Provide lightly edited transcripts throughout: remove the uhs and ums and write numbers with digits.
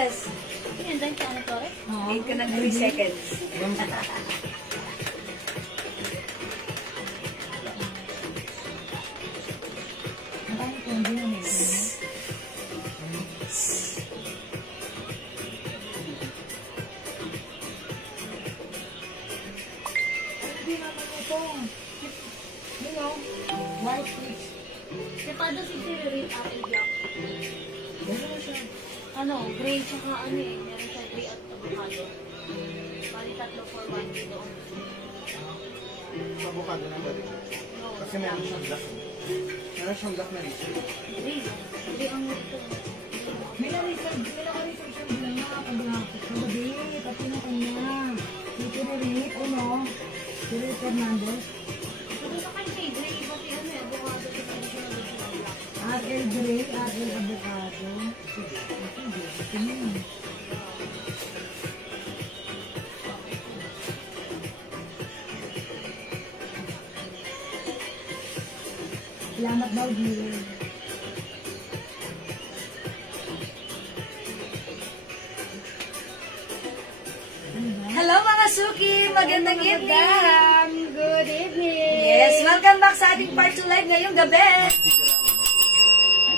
Marites. Yan, ka ano to rin? Wait ka ng 3 seconds. Sepado si Siri apple block. Ano, gray tsaka ano eh. Meron siya gray at avocado. Bali 3 for 1 kilo. Avocado na ba rin? Kasi meron siyang black. Meron siyang black na rin. Gray. Gray ang nito. May na-reserve siya bilang nakapag-rapit. Sabi, pati na kanya. Dito na rin, ano? Sir Fernandez. Sabi sa kanya eh, gray. Pati ano eh, avocado. Apple gray, apple avocado. Sige, ito yun. Salamat daw, dear. Hello mga Suki! Magandang evening! Good evening! Yes, welcome back sa ating part 2 live ngayong gabi.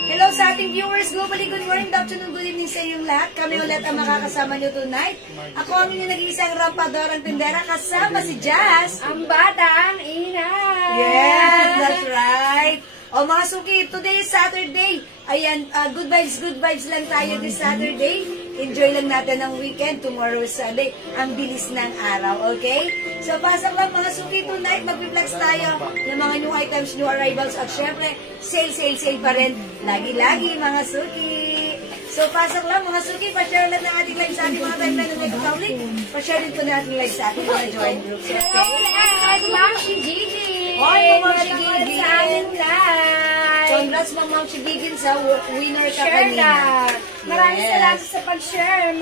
Hello sa ating viewers globally. Good morning, good afternoon, good evening sa inyong lahat. Kami ulit ang makakasama nyo tonight. Ako ang inyong nag-iisang rampadorang tindera kasama si Jazz. Ang batang ina! Yes, that's right. O mga Suki, today is Saturday. Ayan, good vibes lang tayo this Saturday. Enjoy lang natin ang weekend. Tomorrow is Sunday. Ang bilis ng araw, okay? So, pasok lang mga Suki tonight. Mag-reflex tayo ng mga new items, new arrivals. At syempre, sale pa rin. Lagi-lagi mga Suki. So, pasok lang mga Suki. Pa-share lang ng ating live sa ating mga timeline ng Mega Public. Pa-share din po natin live sa ating mga join groups. Okay? Hello, Ma'am Gigi! Hoy, Ma'am Gigi! Sa amin live! Congrats, Ma'am Gigi, sa winner ka Share kanina. na! Maraming Yes. salamat sa pag-share,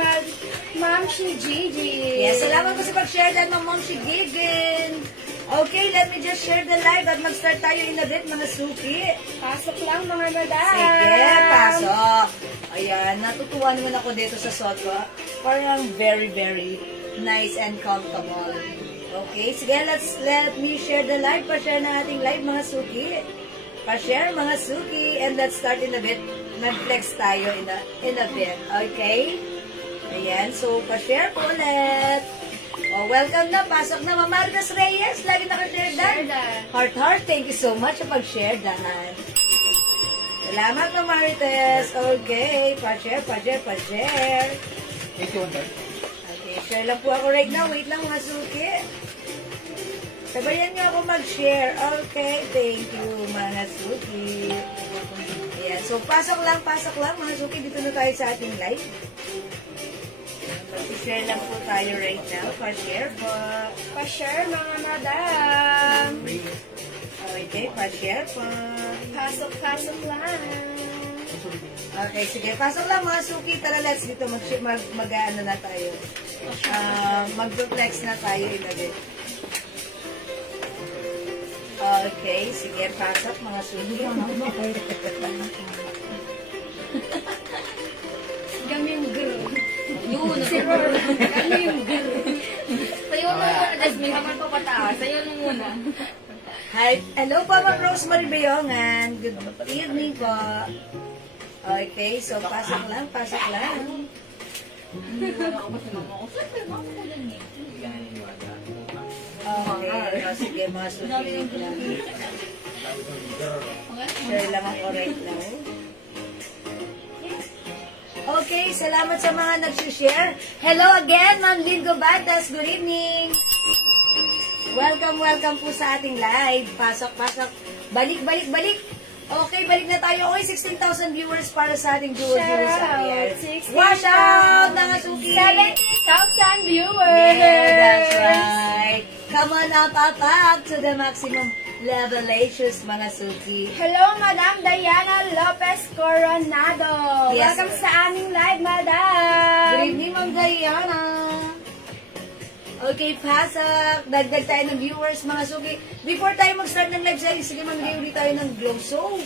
Ma'am Gigi! Yes, salamat po sa pag-share dyan, Ma'am Gigi. Okay, let me just share the live at mag-start tayo in a bit, mga Suki. Pasok lang mga madam! Sige, pasok. Ayan, natutuwa naman ako dito sa suot ko. Parang very, very nice and comfortable. Okay, sige, let me share the live. Pa-share na ating live, mga Suki. Pa-share, mga Suki. And let's start in a bit. Mag-flex tayo in a bit. Okay? Ayan, so pa-share po ulit. Oh, welcome na. Pasok na. Mamarcos Reyes. Lagi naka-share dan. Heart, thank you so much sa pag-share dan. Salamat na Marites. Okay. Pa-share. 81 tayo. Okay, share lang po ako right now. Wait lang mga Suki. Sabayan niyo ako mag-share. Okay, thank you mga Suki. Ayan, so pasok lang mga Suki. Dito na tayo sa ating live. Mag-share lang po tayo right now. Pa-share po. Pa-share mga madam! Okay, pa-share po. Pasok lang! Okay, sige. Pasok lang mga Suki. Tara, let's dito. Mag-ano na tayo. Mag-flex na tayo in a bit. Okay, sige. Pasok mga Suki. Kami yung girl. Yun. Kami yung girl. Sa'yo muna. Jasmine, habang pa pataas. Sa'yo muna. Hi. Hello po, Ma'am Rosemary Bayongan. Good evening po. Okay, so pasok lang. Okay, sige mga Suki. Share lang ako right now. Okay, salamat sa mga nag-share. Hello again, Ma'am Lingo Batas. Good evening. Welcome po sa ating live. Pasok. Balik. Okay, balik na tayo. Okay, 16,000 viewers para sa ating viewers sa air. Wash out, mga Suki. 17,000 viewers! Yeah, that's right. Come on up to the maximum levelations, mga Suki. Hello, Madam Diana Lopez Coronado. Yes, Welcome sir. sa aming live, Madam. Good evening, Ma'am Diana. Okay, pasok. Dagdag tayo ng viewers, mga Suki. Before tayo mag-start ng live selling, sige, mamigay ulit tayo ng glow soap.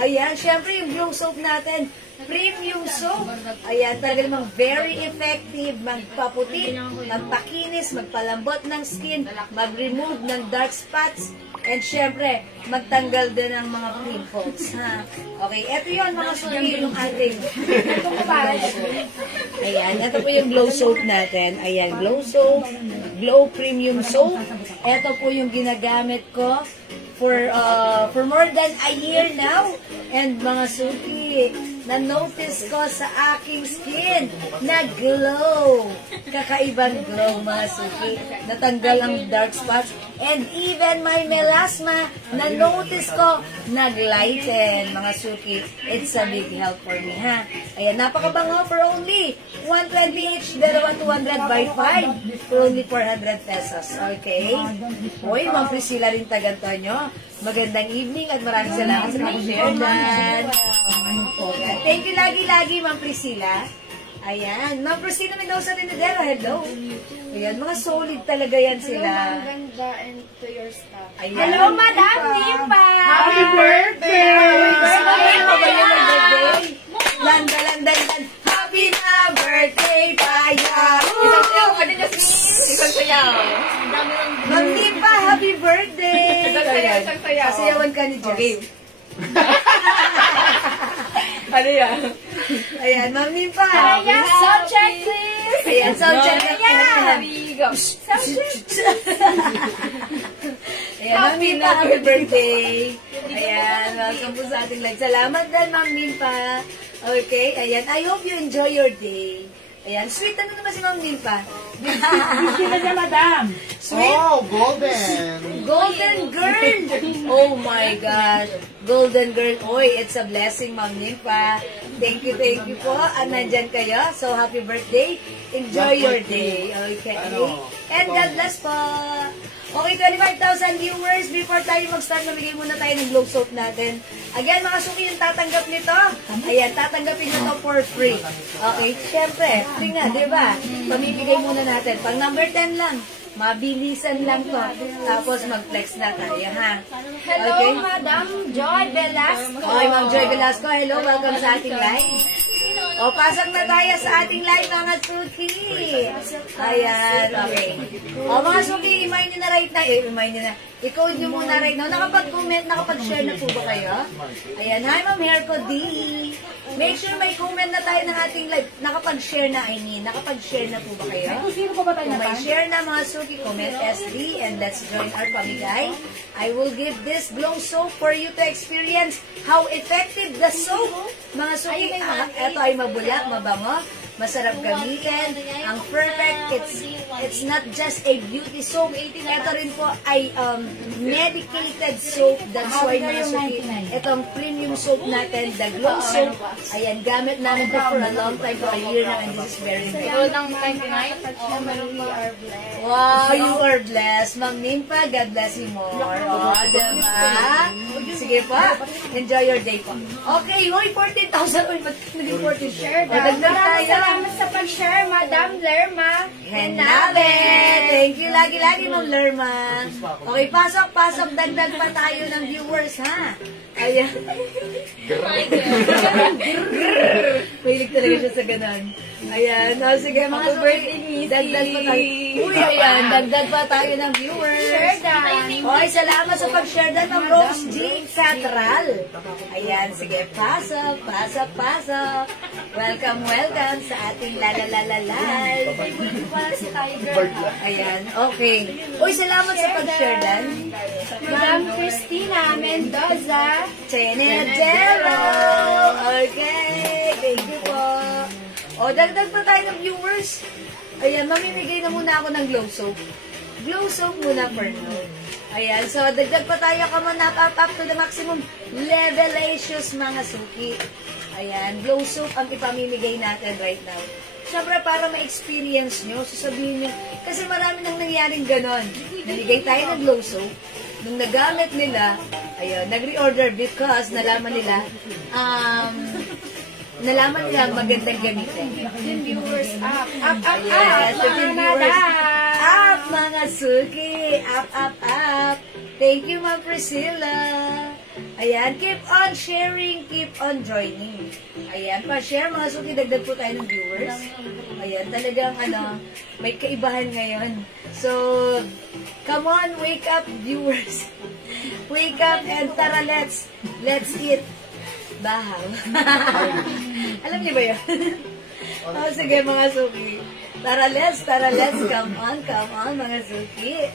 Ayan, syempre yung glow soap natin. Premium soap. Ayan, talaga namang very effective. Magpaputi, magpakinis, magpalambot ng skin, mag-remove ng dark spots, and syempre, magtanggal din ng mga pimples. Ha? Okay, eto yun mga suki yung ating. Ayan, ito po yung glow soap natin. Ayan, glow soap, glow premium soap. Ito po yung ginagamit ko for more than a year now. And mga suki, na-notice ko sa aking skin na glow. Kakaibang glow, mga suki. Natanggal ang dark spots. And even my melasma, na-notice ko, nag-lighten, mga suki. It's a big help for me, ha? Ayan, napakabango for only 120 each, dalawa 200 by 5 for only 400 pesos. Okay? Uy, Ma'am Priscilla rin taganto nyo. Magandang evening at maraming salamat sa pag-share dan. Thank you lagi-lagi, Ma'am Priscilla. Ayan, Ma'am Priscilla Mendoza Rinadero, hello. Ayan, mga solid talaga yan sila. Ang ganda and to your stuff. Ayan. Hello, Madam Nipa! Happy birthday! Landa. Happy na birthday, Paya! Isang sayaw ka din kasi. Isang sayaw. Ma'am Nipa, happy birthday! Isang sayaw. Kasayawan ka ni Jess. Ano yan? Ayan, Ma'am Nipa. Ayan, sound check, please! Ayan, sound check. Ayan! Bigo. Sound check! Ayan, Ma'am Nipa, happy birthday. Ayan, welcome po sa ating live. Salamat din, Ma'am Nipa. Okay, ayan. I hope you enjoy your day. Ayan, sweet. Ano naman si Ma'am Nipa? Sila na, Madam! Sweet. Oh, golden! Golden girl! Oh my gosh. Golden girl. Oy, it's a blessing, Ma'am Nipa. Thank you po. Nandyan kayo. So, happy birthday. Enjoy your day. Okay. And God bless po. Okay, 25,000 viewers. Before tayo mag-start, mamigay muna tayo ng glow soap natin. Again, mga suki yung tatanggap nito. Ayan, tatanggapin nyo to for free. Okay, syempre, free nga, di ba? Pamimigay muna natin. Pag number 10 lang, mabilisan lang to. Tapos mag-flex na tayo, ha? Hello, Okay? Madam Joy Velasco. Okay, Ma'am Joy Velasco. Hello, welcome sa ating live. O, pasok na tayo sa ating live, mga suki. Ayan, okay. O, mga suki, i-mind nyo na right na. I-mind nyo na. I-code nyo muna right now. Nakapag-comment, nakapag-share na po ba kayo? Ayan, hi, Ma'am Herco D. Make sure may comment na tayo ng ating live. Nakapag-share na, I mean. Nakapag-share na po ba kayo? Sino pa ba tayo Kung may na? share na mga suki, comment SD and let's join our pamigay. I will give this glow soap for you to experience how effective the soap. Mga suki, ito ay mabulak, mabango, masarap gamitin, ang perfect, it's not just a beauty soap, ito rin po ay medicated soap, that's why mga suki, itong premium soap natin, the glow soap, ayan, gamit namin ito for a long time, for a year now, and this is very Ito effective. ng 99. Oh, meron pa. Wow, you are blessed. Ma'am Nimpa, God bless you more. O, diba? Sige po. Enjoy your day po. Okay, uy, 14,000. Uy, ba't naging 14? Share O, daw. dagdag Maraming tayo. salamat sa pag-share, Madam Lerma. Henabe! Thank you lagi-lagi, Ma'am Lerma. Okay, pasok. Dagdag pa tayo ng viewers, ha? Ayan. Mahilig talaga siya sa ganon. Ayan. O, sige, mga birthday. Dagdag pa tayo. Uy, ayan. Dagdag pa tayo ng viewers. Share daw. Oy, salamat sa pag-share din ng Rose Jean Catral. Ayan, sige, pasok. Welcome sa ating live. Si Tiger. Ayan, okay. Uy, salamat sa pag-share din. Madam Cristina Mendoza. Chenedero. Okay, thank you po. O, dagdag pa tayo ng viewers. Ayan, mamimigay na muna ako ng glow soap. Glow soap muna for now. Ayan, so dagdag pa tayo, come on up to the maximum levelacious mga suki. Ayan, glow soap ang ipamimigay natin right now. Siyempre, para ma-experience nyo, sasabihin nyo, kasi marami nang nangyaring ganon. Naligay tayo ng glow soap. Nung nagamit nila, ayun, nag-reorder because nalaman nila magandang gamitin. Yung viewers up. Yes, Mga viewers. madam. Up, mga suki. Up. Thank you, Ma'am Priscilla. Ayan, keep on sharing, keep on joining. Ayan, pa-share mga suki, dagdag po tayo ng viewers. Ayan, talagang may kaibahan ngayon. So, come on, wake up viewers. Wake up and tara, let's eat. Bahaw. Alam niyo ba yun? Oh, sige mga suki. Tara, let's, come on, mga suki.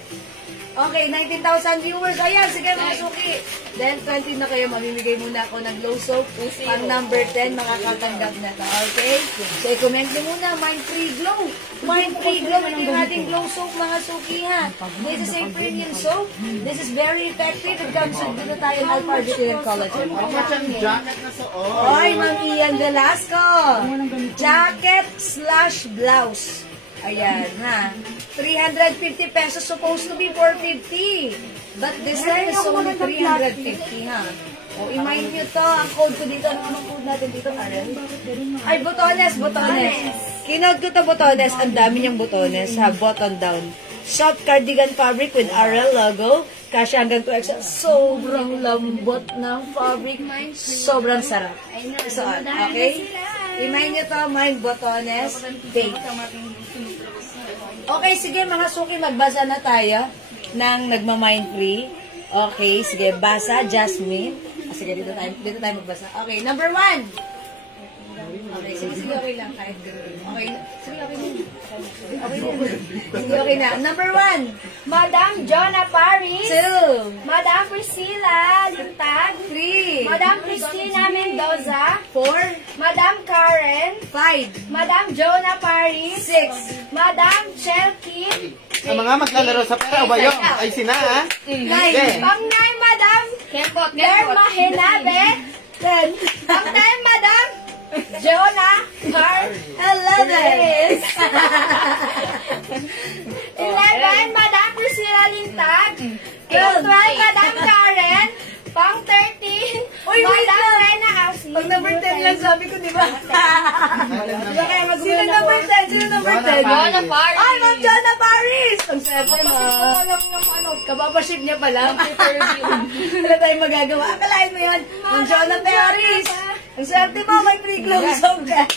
Okay, 19,000 viewers. Ayan, sige mga suki. Dahil 20 na kayo, mamimigay muna ako ng glow soap. Pang number 10, makakatanggap na to. Okay? So, i-comment nyo muna, Mind Free Glow. Mind Free Glow, ito yung ating glow soap, mga suki ha. This is a premium soap. This is very effective. It comes with dito tayo ng alpha-betaine collagen. Jacket na suot. Oy, Ma'am Ian Velasco. Jacket/blouse. Ayan, ha. 350 pesos, supposed to be 450. But this time is only 350, ha. O, i-mind nyo to. Ang code ko dito. Anong code natin dito, Karen? Ay, botones. Kinode ko to, botones. Ang dami niyang botones, ha. Button down. Soft cardigan fabric with RL logo. Kasya hanggang 2XL. Sobrang lambot ng fabric. Sobrang sarap. So, okay? I-mind nyo to, mind botones, fake. Okay, sige mga suki, magbasa na tayo ng nagma-mind free. Okay, sige, basa, Jasmine. Sige, dito tayo magbasa. Okay, number 1. Okay, sige, okay lang. Kahit okay, sige, okay na. Sige, okay na. Number 1. Madam Jonah Paris. 2. Madam Priscilla Lintag. 3. Madam Cristina Mendoza. 4. Madam Karen. 5. Madam Jonah Paris. 6. Madam Chelky. Ang mga maglalaro sa pera ba yun? Ay, sina, ha? 9. Pangnay Madam Derma Henabe. 10. Pangnay Madam Jonah Car. 11. 11 Madam Priscilla Lintag. 12 Madam Karen. Pang 13 Uy, wait Madam lang. Rena Alci. Pag number 10 lang sabi ko, di ba? Sino number 10? Sino number 10? Jonah Paris. Ay, Ma'am Jonah Paris! Ang swerte mo. Alam ng Kapapaship niya pa lang. Wala tayong magagawa. Akalain mo yun. Ma'am Jonah Paris! Ang swerte mo, may free glow soap ka.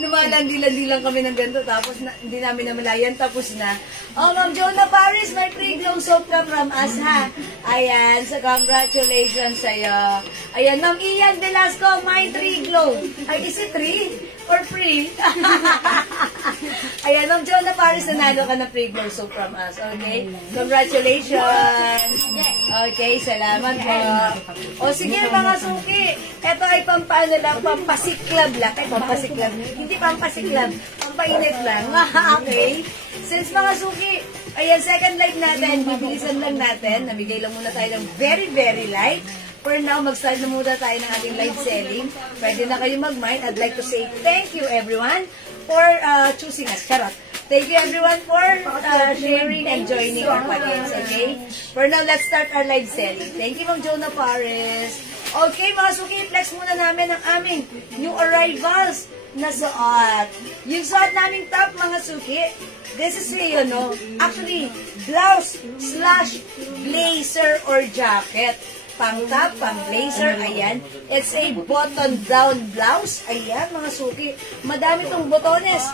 Lumalandi-landi lang kami ng ganito, tapos hindi namin namalayan, tapos na. Oh, Ma'am Jonah Paris, may free glow soap ka from us, ha? Ayan, so congratulations sa'yo. Ayan, Ma'am Ian Velasco, my free glow. Ay, is it 3 or free? Ayan, Ma'am Jonah Paris, nanalo ka ng free glow soap from us, okay? Congratulations! Okay, salamat po. O sige, mga suki, ito ay pampaano lang, pampasiklab lang. Ay, pampasiklab. Hindi pampasiklab, pampainit lang. Okay? Since mga suki, ayan, second live natin, bibilisan lang natin. Namigay lang muna tayo ng very, very light. For now, mag-start na muna tayo ng ating live selling. Pwede na kayo mag-mind. I'd like to say thank you everyone for choosing us. Charot. Thank you everyone for sharing and joining our pag-games, okay? For now, let's start our live selling. Thank you, Ma'am Jonah Paris. Okay, mga suki, flex muna namin ang aming new arrivals na suot. Yung suot naming top, mga suki, this is yun, no? Actually, blouse/blazer or jacket. Pang top, pang blazer, ayan. It's a button-down blouse. Ayan, mga suki. Madami tong botones.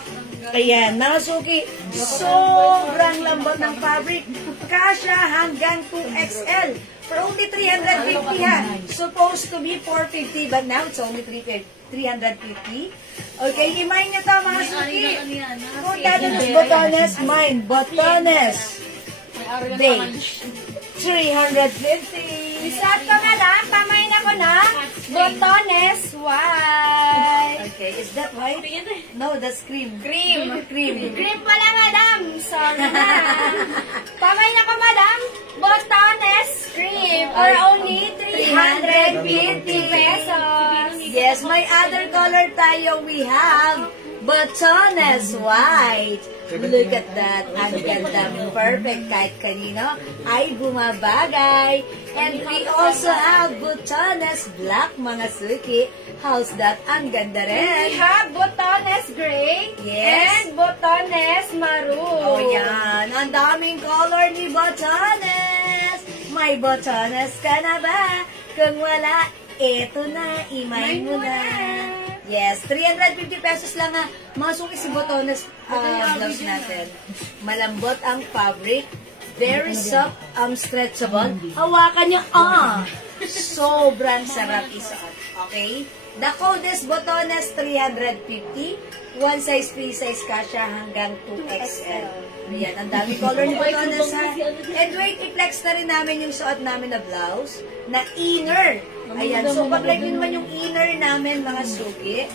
Ayan, mga suki. Sobrang lambot ng fabric. Kasya hanggang 2XL. For only 350 ha. Supposed to be 450, but now it's only 350. Okay, i-mind nyo to, mga suki. Kung tatanong botones, mind. Botones. Beige. 350. Isat ko na lang, pamain ako na. Botones white. Okay, is that white? No, that's cream. Cream. Cream. Cream pala, madam. Sorry na. Pamain ako, madam. Botones cream for only 350 pesos. Yes, may other color tayo. We have botones white. Look at that. Ang ganda. Perfect. Kahit kanino ay bumabagay. And we also have botones black, mga suki. How's that? Ang ganda rin. We have botones gray. Yes. And botones maroon. Oh, yan. Ang daming color ni botones. May botones ka na ba? Kung wala, eto na, imay mo na. Yes, 350 pesos lang nga. Mga si botones blouse natin. Malambot ang fabric. Very soft, stretchable. Hawakan nyo, sobrang sarap isuot. Okay? The coldest botones, 350. One size, free size kasha hanggang 2XL. Ayan, ang dami color ni botones ha. And wait, i-flex na rin namin yung suot namin na blouse na inner. Ayan, so pag-like nyo naman yung inner namin, mga suki.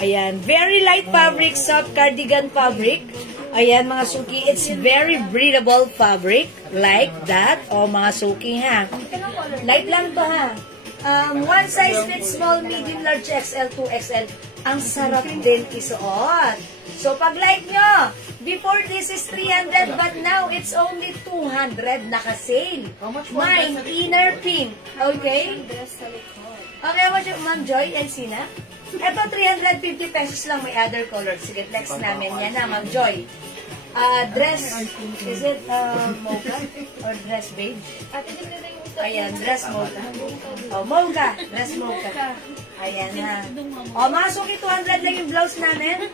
Ayan, very light fabric, soft cardigan fabric. Ayan, mga suki, it's very breathable fabric, like that. O, mga suki, ha. Light lang to, ha. One size fits small, medium, large, XL, 2XL. Ang sarap din isuot. So, pag-like nyo, before this is 300, but now it's only 200 naka-sale. Mine, inner pink. Okay? Okay, Ma'am Joy and Sina? Ito, 350 pesos lang, may other color. Sige, flex namin yan na, Ma'am Joy. Dress, is it mocha or dress beige? Ayan, dress mocha. Oh, mocha, dress mocha. Ayan ha. Oh, mga suki, 200 lang yung blouse namin.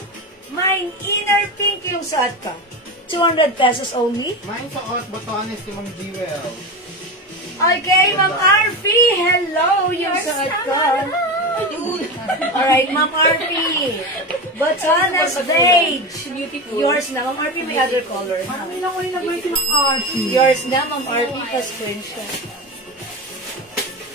Mine, inner pink yung suot ko. 200 pesos only. Mine suot, botones si Ma'am Jewel. Okay, Ma'am Arfi, hello yung suot ko. Alright, Ma'am Arfi. Botones beige. Yours na, Ma'am Arfi, may other color. Marami lang ko yung nag-wear si Ma'am Archie. Yours na, Ma'am Arfi, pa-screenshot.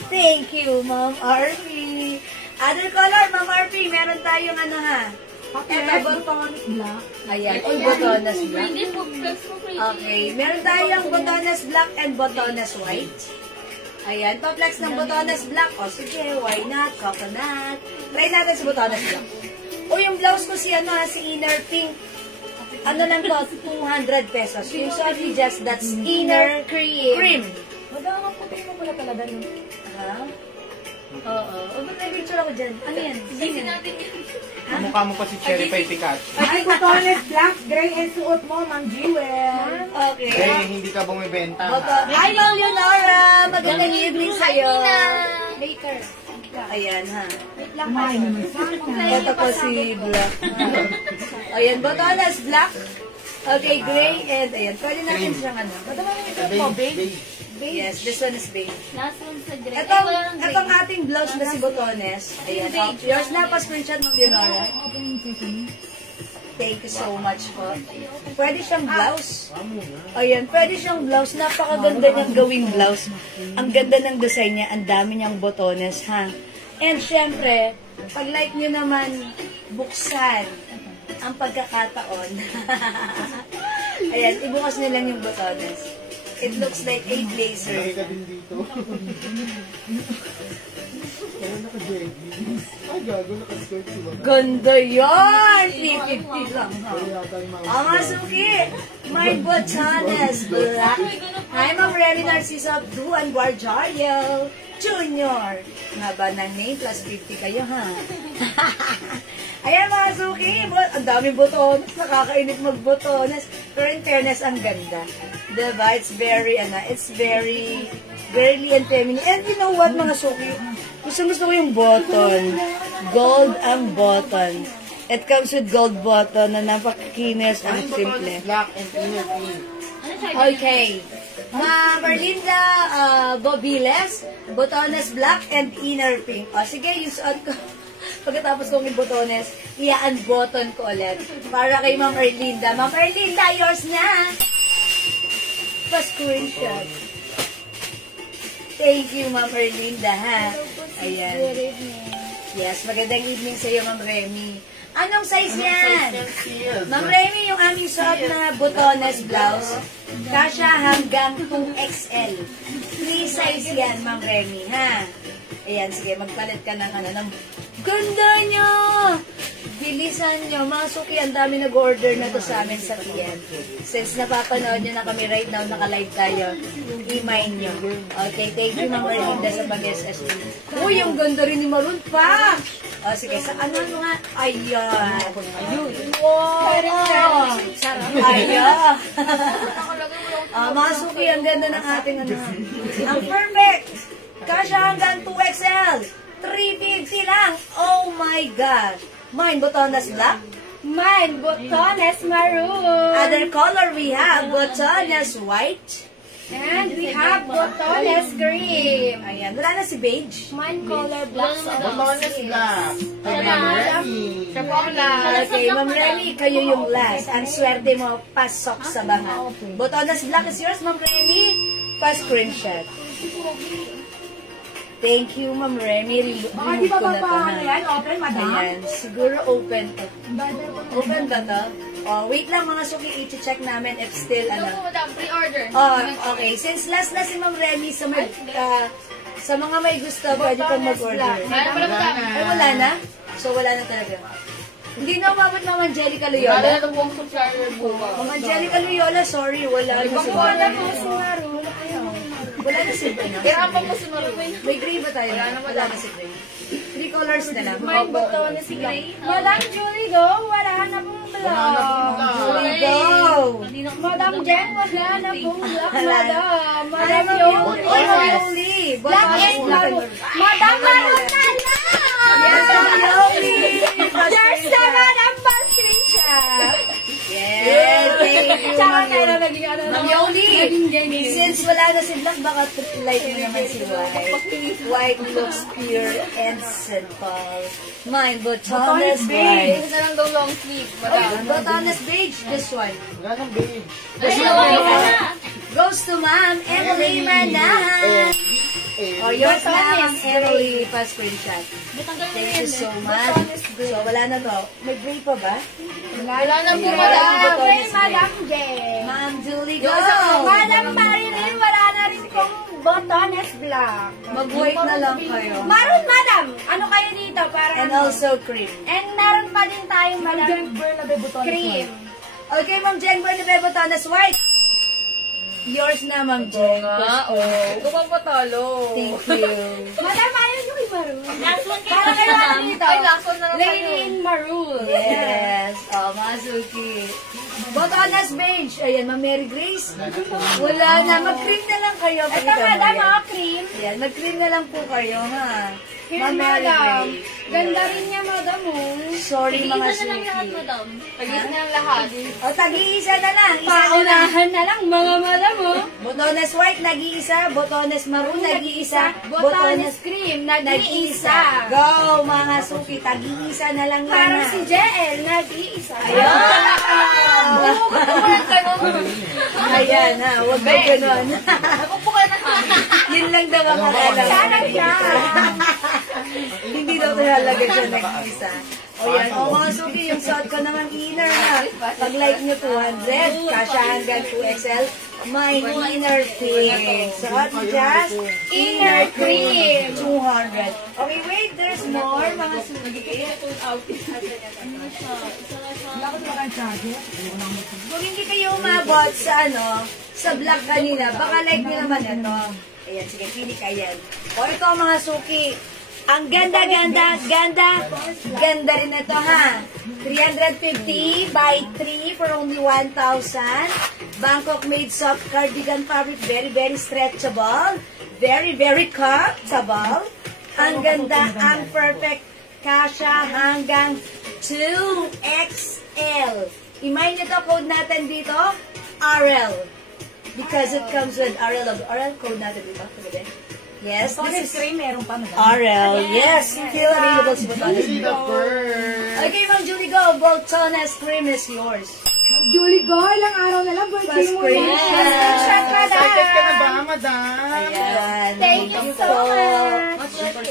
Thank you, Ma'am Arfi. Other color, Ma'am Arfi, meron tayong ano ha. Ito, botones black. Ayan, botones black. Okay, meron tayong botones black and botones white. Ayan, pa-flex ng botones black. O sige, why not? Coconut. Try natin sa botones black. O yung blouse ko si ano ha, si inner pink. Ano lang to, 200 pesos. Yung sorry, just that's inner cream. Magkakaroon puti mo pala talaga nun. Ha? Oo. O, ba't may picture ako dyan? Ano yan? Sige natin yun. Mukha mo pa si Cherry Pie Pikachu. Ay, botones black, gray and suot mo, Ma'am Jewel. Okay. Kaya hindi ka bumibenta. Hi, Ma'am Leonora! Magandang evening sa'yo. Later. Ayan, ha. Kumain naman sana. Ito po si Black. Ayan, botones black. Okay, gray and ayan. Pwede natin siyang ano. Ba't naman ito po, beige? Yes, this one is beige. Last one sa gray. Itong ating blouse na si Botones. Ayan. Yours na, pa-screenshot ng Leonora. Thank you so much po. Pwede siyang blouse. Ayan, pwede siyang blouse. Napakaganda niyang gawing blouse. Ang ganda ng design niya. Ang dami niyang botones, ha? And syempre, pag like niyo naman, buksan ang pagkakataon. Ayan, ibukas niyo lang yung botones. It looks like a blazer. Lagi ka din dito. Kaya naka-jeggings. Ay, gago, naka-skirt si Ma'am. Ganda yan! 350 lang, ha? Kaya tayo mga... Mga suki, my botanes black. Hi, Ma'am Remy Narciso Abduan Guardiario Junior. Nga ba ng name plus 50 kayo, ha? Ayan, mga suki, ang daming botones, nakakainit magbotones. Pero in fairness, ang ganda. Diba? It's very, girly and feminine. And you know what, mga suki? Gusto ko yung button. Gold ang button. It comes with gold button na napakakinis ang simple. Black and inner pink. Okay. Marlinda Bobiles, botones black and inner pink. O, sige, yung suot ko. Pagkatapos kong yung botones, i-unbutton ko ulit. Para kay Ma'am Erlinda. Ma'am Erlinda, yours na! Pa-screenshot. Thank you, Ma'am Erlinda, ha? Ayan. Yes, magandang evening sa iyo, Ma'am Remy. Anong size yan? Ma'am Remy, yung aming suot na botones blouse, kasha hanggang 2XL. Free size yan, Ma'am Remy, ha? Ayan, sige, magpalit ka ng ano, ng ganda nyo! Bilisan nyo. Mga suki, ang dami nag-order na to sa amin sa TN. Since napapanood nyo na kami right now, naka-live tayo, i-mine nyo. Okay, thank you, Ma'am Erlinda, sa mag-SSD. Uy, yung ganda rin ni Maroon pa! O, sige, sa ano nga? Ayan. Ayun. Wow! Ayan. Nakalagay mo lang Mga suki, ang ganda ng ating ano. Ang perfect! Kasha hanggang 2XL. 350 lang. Oh my gosh. Mine, botones black. Mine, botones maroon. Other color we have botones white. And we have botones green. Ayan, wala na si beige. Mine color black. Botones black. Siya po ang last. Okay, Ma'am Remy, kayo yung last. Ang swerte mo, pasok sa banga. Botones black is yours, Ma'am Remy. Pa-screenshot. Thank you, Ma'am Remy. Baka di ba paano yan? Open, madam? Ayan, siguro open to. Better ko na. Open ba to? Oh, wait lang mga suki, i-check namin if still Ito ano. po, madam, pre-order. Oh, okay. Since last na si Ma'am Remy sa sa mga may gusto, pwede pang mag-order. Meron pala, madam. Ay, wala na? So, wala na talaga. Hindi na umabot Ma'am Angelica Loyola. Wala na pong subscriber po. Ma'am Angelica Loyola, sorry, wala na si Wala po si Maroon. Wala na si Breno. Kaya pa po si Maroon. May gray ba tayo? Wala na si gray. 3 colors na lang. Mine botones gray. Madam Julie Go, wala na pong black. Julie, go! Madam Jen, wala na pong black, Wala. madam. Madam Madam Yoli. Yoli. Black and maroon. Madam Maroon na lang! Yes, Madam Yoli! There's na Madam Patricia. Yes, thank you. Tsaka Ma'am tayo na Yoli. naging ano Ma'am naman. Yoli, Naging Jenny. since wala na si Black, baka light mo naman si White. White looks pure and simple. Mine, botones white. Ito na lang daw long sleeve, Oh, madam. botones beige, this one. Wala nang beige. This one goes to Ma'am Emily Manahan. Oh, yours na, Ma'am Emily, pa-screenshot. Thank you so much. So, wala na to. May gray pa ba? Wala na po, Wala madam. na po, Miss Madam Jen. Ma'am Julie, go! Madam Marilyn, wala na rin pong botones black. Mag-white na lang kayo. Maroon, madam. Ano kayo dito? Para And ano? also cream. And meron pa din tayong madam Denver na bebotones cream. Okay, Ma'am Jen, Bernabé, botones white. Yours na, Ma'am Jen. Ito pa patalo. Thank you. Madam Marilyn, yung maroon. Last one kayo Para kayo madam. dito. Ay, last one na lang Lane maroon. Yes. Oh, Masuki. Botones beige. Ayan, Ma'am Mary Grace. Wala na. Mag-cream na lang kayo. Ito, Pakita mo madam, yan. cream. Ayan, mag-cream na lang po kayo, ha? Here, Ma'am Mary madam. Grace. Ganda rin niya, madam, oh. Sorry, mga Isa na lang lahat suki. madam. Pag-isa na lang lahat. O, tag-iisa na lang. Isa na lang. Paunahan na lang, mga madam, oh. Botones white, nag-iisa. Botones maroon, nag-iisa. Botones cream, nag-iisa. Go, mga suki. Tag-iisa na lang yan. Parang ha? si JL, nag-iisa. Ayan, ha. Huwag ka ganun. Yun lang daw ang akala. Sana siya. Hindi daw talaga siya nag-iisa. O yan, o mga suki, yung suot ko naman inner na. Pag-like nyo 200, kasha hanggang 2XL, may inner cream. Suot mo just Inner cream. 200. Okay, wait, there's more mga suki. Wala ko sila kang charger. Kung hindi kayo umabot sa sa vlog kanina, baka like nyo naman ito. Ayan, sige, pili kayo. O ito mga suki. Ang ganda rin ito ha. 350 by 3 for only 1,000. Bangkok made soft cardigan fabric, very, very stretchable. Very, very comfortable. Ang ganda, ang perfect. Kasha hanggang 2XL. I-mind nyo to, code natin dito, RL. Because it comes with RL. RL code natin dito. Yes, Botones this is cream, meron pa madam. RL. Yes, still available sa Botones. See the bird. Okay, Ma'am Julie, go. Botones cream is yours. Julie, go. Ilang araw na lang. Birthday mo First na. cream. Excited ka na ba, madam? Ayan. Thank you so much. Super.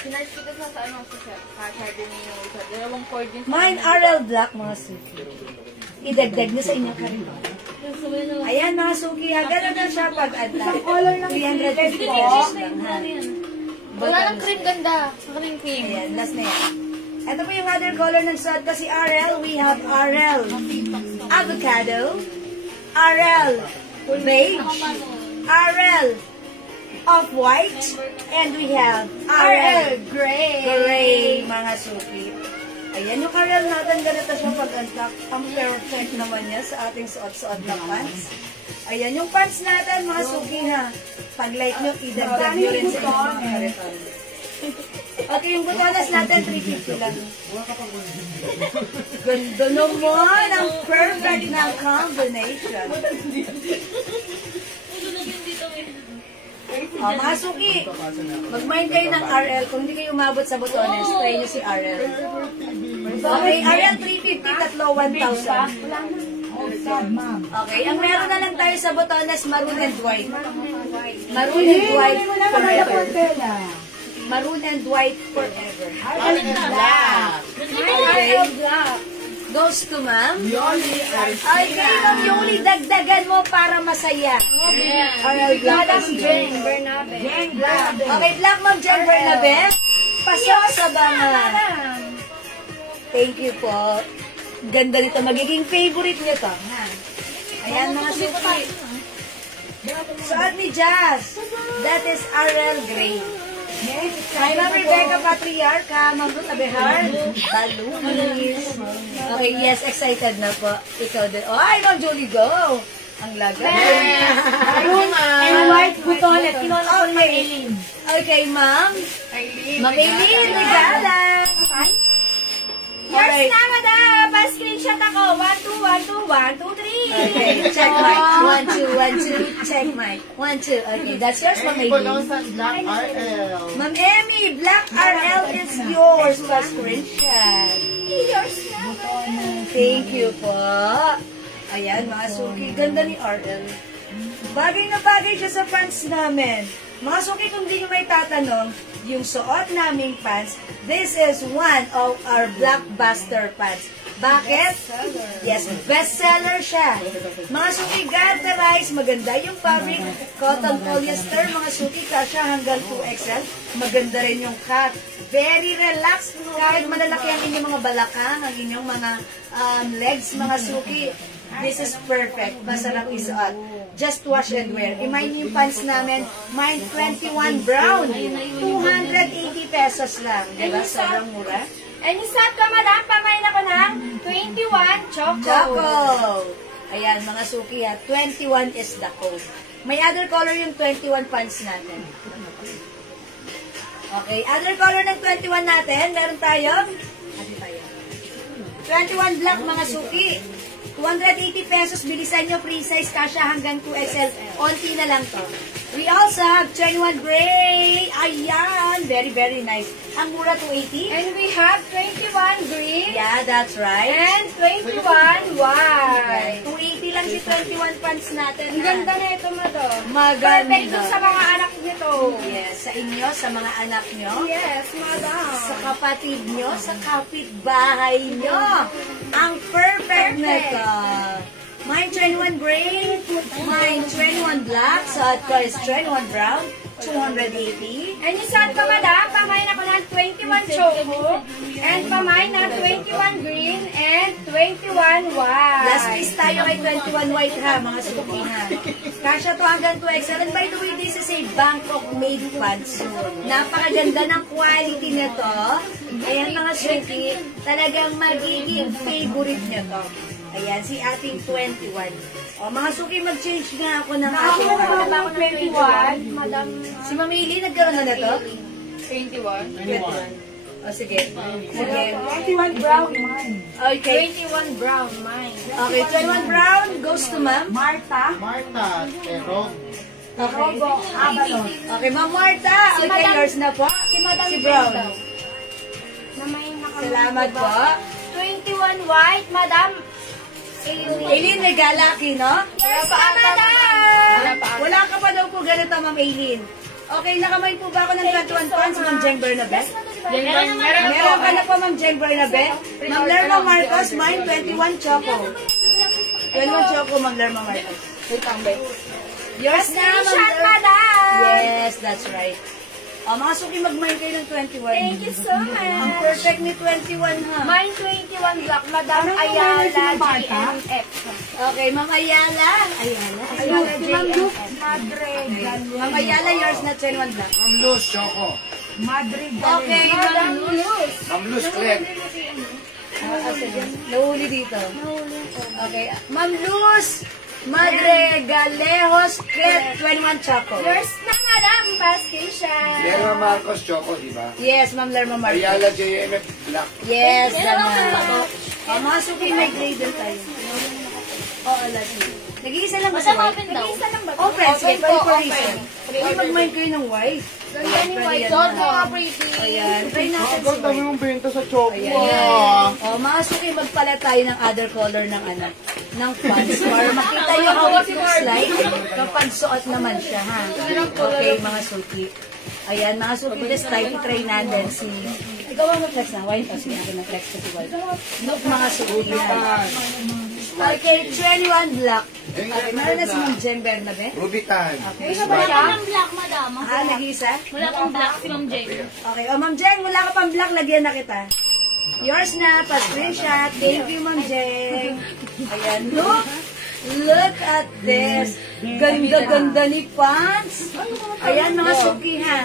Sinerge ko na sa ano, sa charger niyo. Sa dalawang cord din. Mine RL Black, mga suki. Idagdag na sa inyong karito. Ayan, mga suki, ha. Ganun na siya pag-adla. Color ng 350 pesos lang, ha. Wala nang cream ganda. Sa cream. Ayan, last na yan. Ito po yung other color ng suot kasi RL. We have RL Avocado, RL Beige, RL Off-White, and we have RL Gray. Gray, mga suki. Ayan, yung Ariel natin, ganito siya pag-untuck. Ang perfect naman niya sa ating suot-suot na pants. Ayan, yung pants natin, mga suki ha. Pag-like nyo, idagdag nyo rin sa inyong mga kariton. Okay, yung butones natin, 350 lang. Ganda naman! Ang perfect na combination. Mga suki, mag-mind kayo ng RL. Kung hindi kayo umabot sa butones, try nyo si RL. Okay, RL 350, tatlo 1,000. Okay, ang meron na lang tayo sa botones, maroon and white. Maroon and white forever. Maroon and white forever. Okay. Goes to ma'am. Okay, ma'am Yoli, dagdagan mo para masaya. Madam Jane Bernabe. Okay, black ma'am Jane Bernabe. Pasok sa bangan. Thank you po. Ganda nito. Magiging favorite nyo to. Ayan mga suki. Suot ni Jazz. That is RL Gray. Hi, Ma'am Rebecca Patriarca, Ma'am Ruth Abehar, Balunis. Okay, yes, excited na po. Ikaw din. Oh, ay, Ma'am Julie, go! Ang lagay. And white butonet. Kinuha ko ni Eileen. Okay, Ma'am. Ma'am Eileen, regala. Yours na, madam! Pa-screenshot ako. 1, 2, 1, 2, 1, 2, 3. Okay, check mic. 1, 2, 1, 2. Check mic. 1, 2. Okay, that's yours, Ma'am Eileen. Black RL. Ma'am Emmy, Black RL is yours. Pa-screenshot. Yours na. Thank you po. Ayan, mga suki. Ganda ni RL. Bagay na bagay siya sa pants namin. Mga suki, kung di nyo may tatanong, yung suot naming pants, this is one of our blockbuster pants. Bakit? Yes, bestseller siya. Mga suki, garterize, maganda yung fabric, cotton polyester, mga suki, kasya hanggang 2XL. Maganda rin yung cut. Very relaxed. Kahit malalaki ang inyong mga balakang, ang inyong mga legs, mga suki. This is perfect. Masarap isuot. Just wash and wear. I-mind yung pants namin. Mine 21 brown. 280 pesos lang. Diba? Sobrang mura. And isat ka, madam, pamain ako ng 21 choco. Choco! Ayan, mga suki ha. 21 is the code. May other color yung 21 pants natin. Okay, other color ng 21 natin. Meron tayong 21 black, mga suki. 280 pesos, bilisan nyo, free size, kasha hanggang 2XL. Onti na lang to. We also have 21 gray. Ayan, very, very nice. Ang mura, 280. And we have 21 green. Yeah, that's right. And 21 white. 280 lang si 21 pants natin. Ang ganda na ito, madam. Maganda. Perfect dun sa mga anak nito. Yes, sa inyo, sa mga anak nyo. Yes, madam. Sa kapatid nyo, sa kapitbahay nyo. Ang perfect na ito. Mine 21 gray, mine 21 black, so at ko is 21 brown, 280. And yung saan ka, madam, pamain ako ng 21 choco, and pamain ng 21 green, and 21 white. Last piece tayo kay 21 white ha, mga suki ha. Kasha to hanggang 2XL. And by the way, this is a Bangkok made pants. Napakaganda ng quality nito. Ayan mga suki, talagang magiging favorite nyo to. Ayan, si ating 21. O, mga suki, mag-change nga ako ng ating Nakakita ako ng 21, madam. Si Mamili, nagkaroon na to? 21. 21. O, sige. Sige. 21 brown mine. Okay. 21 brown, mine. Okay, 21 brown goes to ma'am. Marta. Marta, Erog. Okay. Robo. Abalon. Okay, Ma'am Marta. Si Okay, Madam- yours na po. Si Madam Si Brown. Brenda. Na may nakamay. Salamat po. 21 white, madam. Aileen, may galaki, no? Yes, madam. Wala ka pa daw po ganito, Ma'am Aileen. Okay, nakamay po ba ako ng 21 pounds, Ma'am Jen Bernabe? Meron ka na po, Ma'am Jen Bernabe. Ma'am Lerma Marcos, mine 21 choco. 21 choco, Ma'am Lerma Marcos. Yours na, Ma'am Screenshot, Lerma. madam. Yes, that's right. O, mga suki, mag-mine kayo ng 21. Thank you so much. Ang perfect ni 21, ha? Mine 21 black, madam. Anong Ayala, number si Marta? GMF. Okay, Ma'am Ayala. Ayala. Ayala, Ma'am Luz. GMF. Madre. Ma'am Ayala, yours na 21 black. Ma'am Luz, Choco. Madre. Okay, Madam Ma'am Luz. Luz. Ma'am Luz, Clegg. Sige. Nahuli dito. Okay. Ma'am Luz Madre Galejos Kret 21 Choco. Yours na, madam. Bascation. Lerma Marcos Choco, di ba? Yes, Ma'am Lerma Marcos. Ayala JMF Black. Yes, naman. Mga suki, may grade din tayo. Oo, last week. Nag-iisa lang ba sa white? Nag-iisa lang ba? Oh, friends, Open get po, for open. reason. Uy, mag-mind kayo ng white. Ganda ni White. Yan Don't na. mga pretty. Ayan, try natin si Ang dami white. mong benta sa Choco. Ayan. O, mga suki, magpala tayo ng other color ng ng pants para makita yung how it looks like kapag suot naman siya, ha? Okay, mga suki. Ayan, mga suki, this time, try natin si... Ikaw ang mag-flex na white? O, sige, ako na-flex ko si white. Look, mga suki, ha? Okay, 21 black. Okay, meron na si Ma'am Jen Bernabe. Rubitan. Okay, Wala pa ng black, madam. nag-isa? Wala pang black si Ma'am Jane. Okay, o Ma'am Jen, wala ka pang black, lagyan na kita. Yours na, pa-screenshot. Thank you, Ma'am Jen. Ayan, look at this. Ganda-ganda ni pants. Ayan, mga suki, ha.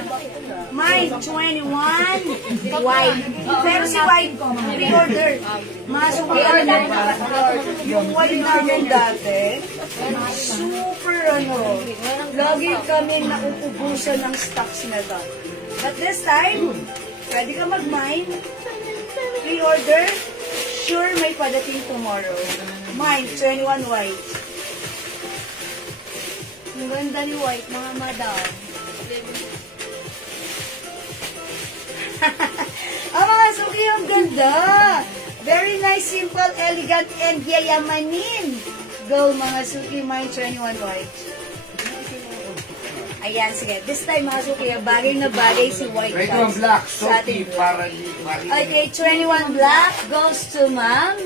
May 21 white. Pero si white, pre-order. Mga suki, yung white namin dati, super lagi kami nauubusan ng stocks na to. But this time, pwede ka mag-mine. Pre-order. Sure, may padating tomorrow. Mine, 21 white. Ang ganda ni white, mga madam. Mga suki, ang ganda. Very nice, simple, elegant, and yayamanin. Go, mga suki, mine, 21 white. Ayan, sige. This time, mga suki, bagay na bagay si white. 21 Black. Sa ating Sophie Parali. Okay, 21 black goes to Ma'am.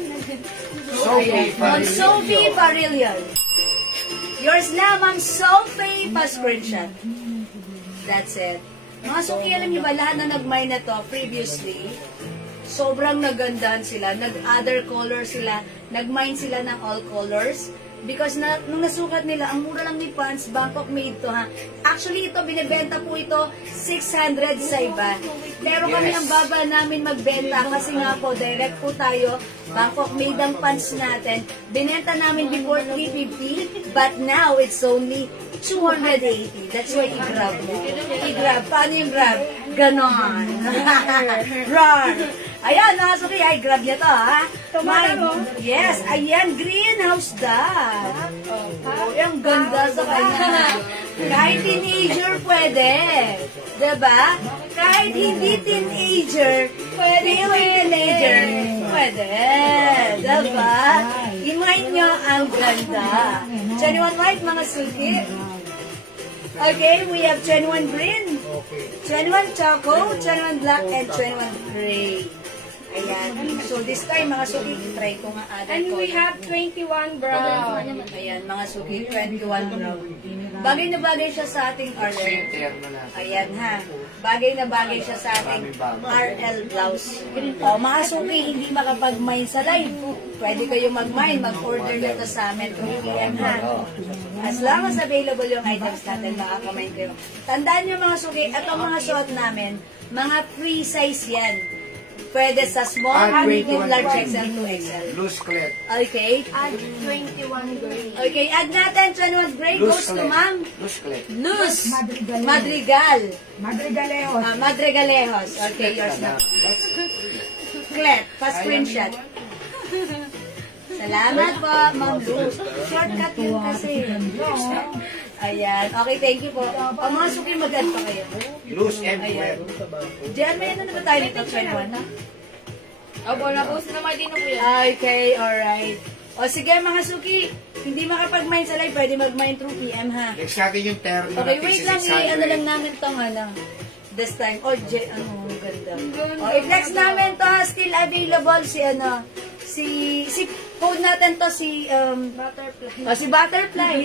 Sophie Ma'am Parali. Sophie Parillion. Yours na, Ma'am Sophie, pa-screenshot. That's it. Mga suki, alam niyo ba, lahat na nag-mine na to previously, sobrang nagandahan sila. Nag-other color sila. Nag-mine sila ng all colors. Because nung nasukat nila, ang mura lang ni pants, Bangkok made to, ha. Actually, ito, binibenta po ito 600 sa iba. Pero kami ang baba namin magbenta kasi nga po, direct po tayo, Bangkok made ang pants natin. Binenta namin before 350, but now it's only 280. That's why i-grab mo. I-grab. Paano yung grab? Ganon. Run. Ayan, mga suki, ay, grab niya to, ha? Yes, ayan, greenhouse dad. Oh, yung ganda sa kanya. Kahit teenager pwede. Diba? Kahit hindi teenager, pwede yung teenager. Pwede. Diba? Imay nyo ang ganda. 21 white, mga suki. Okay, we have 21 green, 21 choco, 21 black, and 21 gray. Ayan. So, this time, mga suki, try ko nga other And we color. have 21 brown. Ayan, mga suki, 21 brown. Bagay na bagay siya sa ating RL. Center na lang. Ayan, ha. Bagay na bagay siya sa ating RL blouse. O, mga suki, hindi makapag-mine sa live. Pwede kayo mag-mine, mag-order na to sa amin 2 p.m. ha. As long as available yung items natin, makakamine kayo. Tandaan nyo mga suki, itong mga suot namin, mga free size yan. Pwede sa small, medium, large XL, 2XL. Loose clet. Okay? Add 21 gray. Okay, add natin 21 gray goes to Ma'am Loose clet. Luz Madrigal. Madrigalejos. Madrigalejos. Okay, yours na. Clet, pa-screenshot. Salamat po, Ma'am Luz. Shortcut yun kasi. Ayan. Okay, thank you po. O mga suki, mag-add pa kayo. Loose and Ayan. wet. Diyan, may ano na ba tayo nito? 21 na? Opo, na-post na naman din po yan. Okay, alright. O sige, mga suki, hindi makapag-mine sa live, pwede mag-mine through PM, ha? Next natin yung terno Okay, na wait 600. lang, ano lang namin itong this time. O, ang ganda. O, i-flex namin to, ha, still available si code natin to, Butterfly. si Butterfly.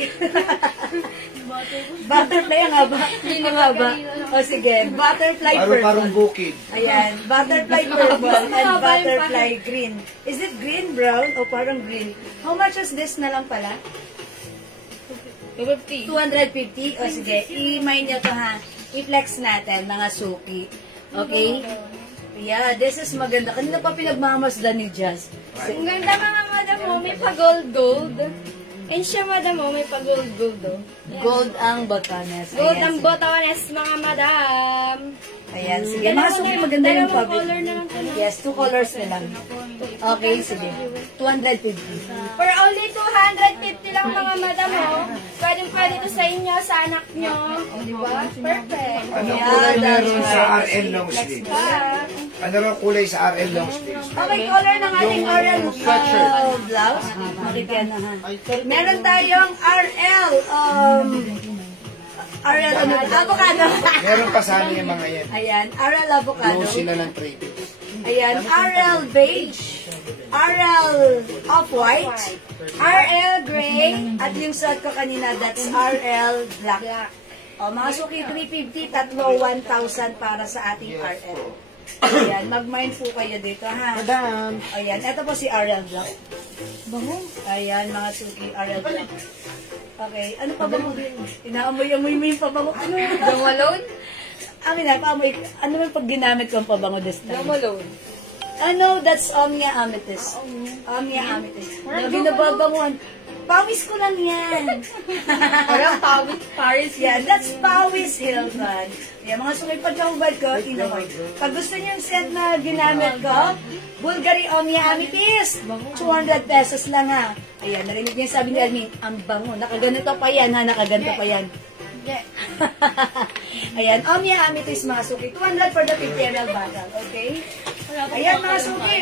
Butterfly, ang haba. Ang haba. O, sige, Butterfly Parang purple. bukid. Ayan, Butterfly purple and Butterfly green. Is it green, brown, o parang green? How much is this na lang pala? 250. 250? O sige, i-mine nyo to ha. I-flex natin, mga suki. Okay? Yeah, this is maganda. Kanina pa pinagmamasdan ni Jazz. Ang ganda mga madam mo, may pa-gold. And siya madam mo, may pa-gold. Oh. Gold ang Batanes. Gold Ayan, ang sige. botones mga madam. Ayan, sige. Mga suki, maganda yung Dalawang fabric. color naman po. Yes, 2 colors na lang. Okay, sige. 250. For only 250 lang mga madam mo. Pwede to sa inyo, sa anak nyo. Di ba? Perfect. Ano Yeah, kulay that's meron right. sa RL long sleeve? Ano raw kulay sa RL long sleeve? Okay, color ng ating RL sweatshirt. blouse. Makikyan na ha. Meron tayong RL, RL ano, avocado. Meron pa sana yung mga yan. Ayan, RL avocado. Close sila ng 3 days. Ayan, RL beige, RL off-white, RL gray, at yung suot ko kanina, that's RL black. O, mga suki, 350, tatlo, 1,000 para sa ating RL. Ayan, mag-mind po kayo dito, ha? Madam. Ayan, ito po si RL black. Bango. Ayan, mga suki, RL black. Okay, ano pa bango? Inaamoy-amoy mo yung pabango. Ano? Damalone? Amin na, paamoy. Ano man pag ginamit ko ang pabango this time? Damalone. Ano, that's Omnia Amethyst. Omnia Amethyst. Lagi na babanguan. Pawis ko lang yan. Parang Paris. Yeah, that's Pawis Hilton. Yeah, mga sumipad na ubad ko, tinaman. Pag gusto niyo yung set na ginamit ko, Bulgari Omnia Amethyst. 200 pesos lang ha. Ayan, narinig niyo yung sabi ni Almin, ang bango. Nakaganito pa yan ha, nakaganito pa yan. Ayan, Omnia Amethyst mga suki. 200 for the 50 ml bottle, okay? Ayan mga suki.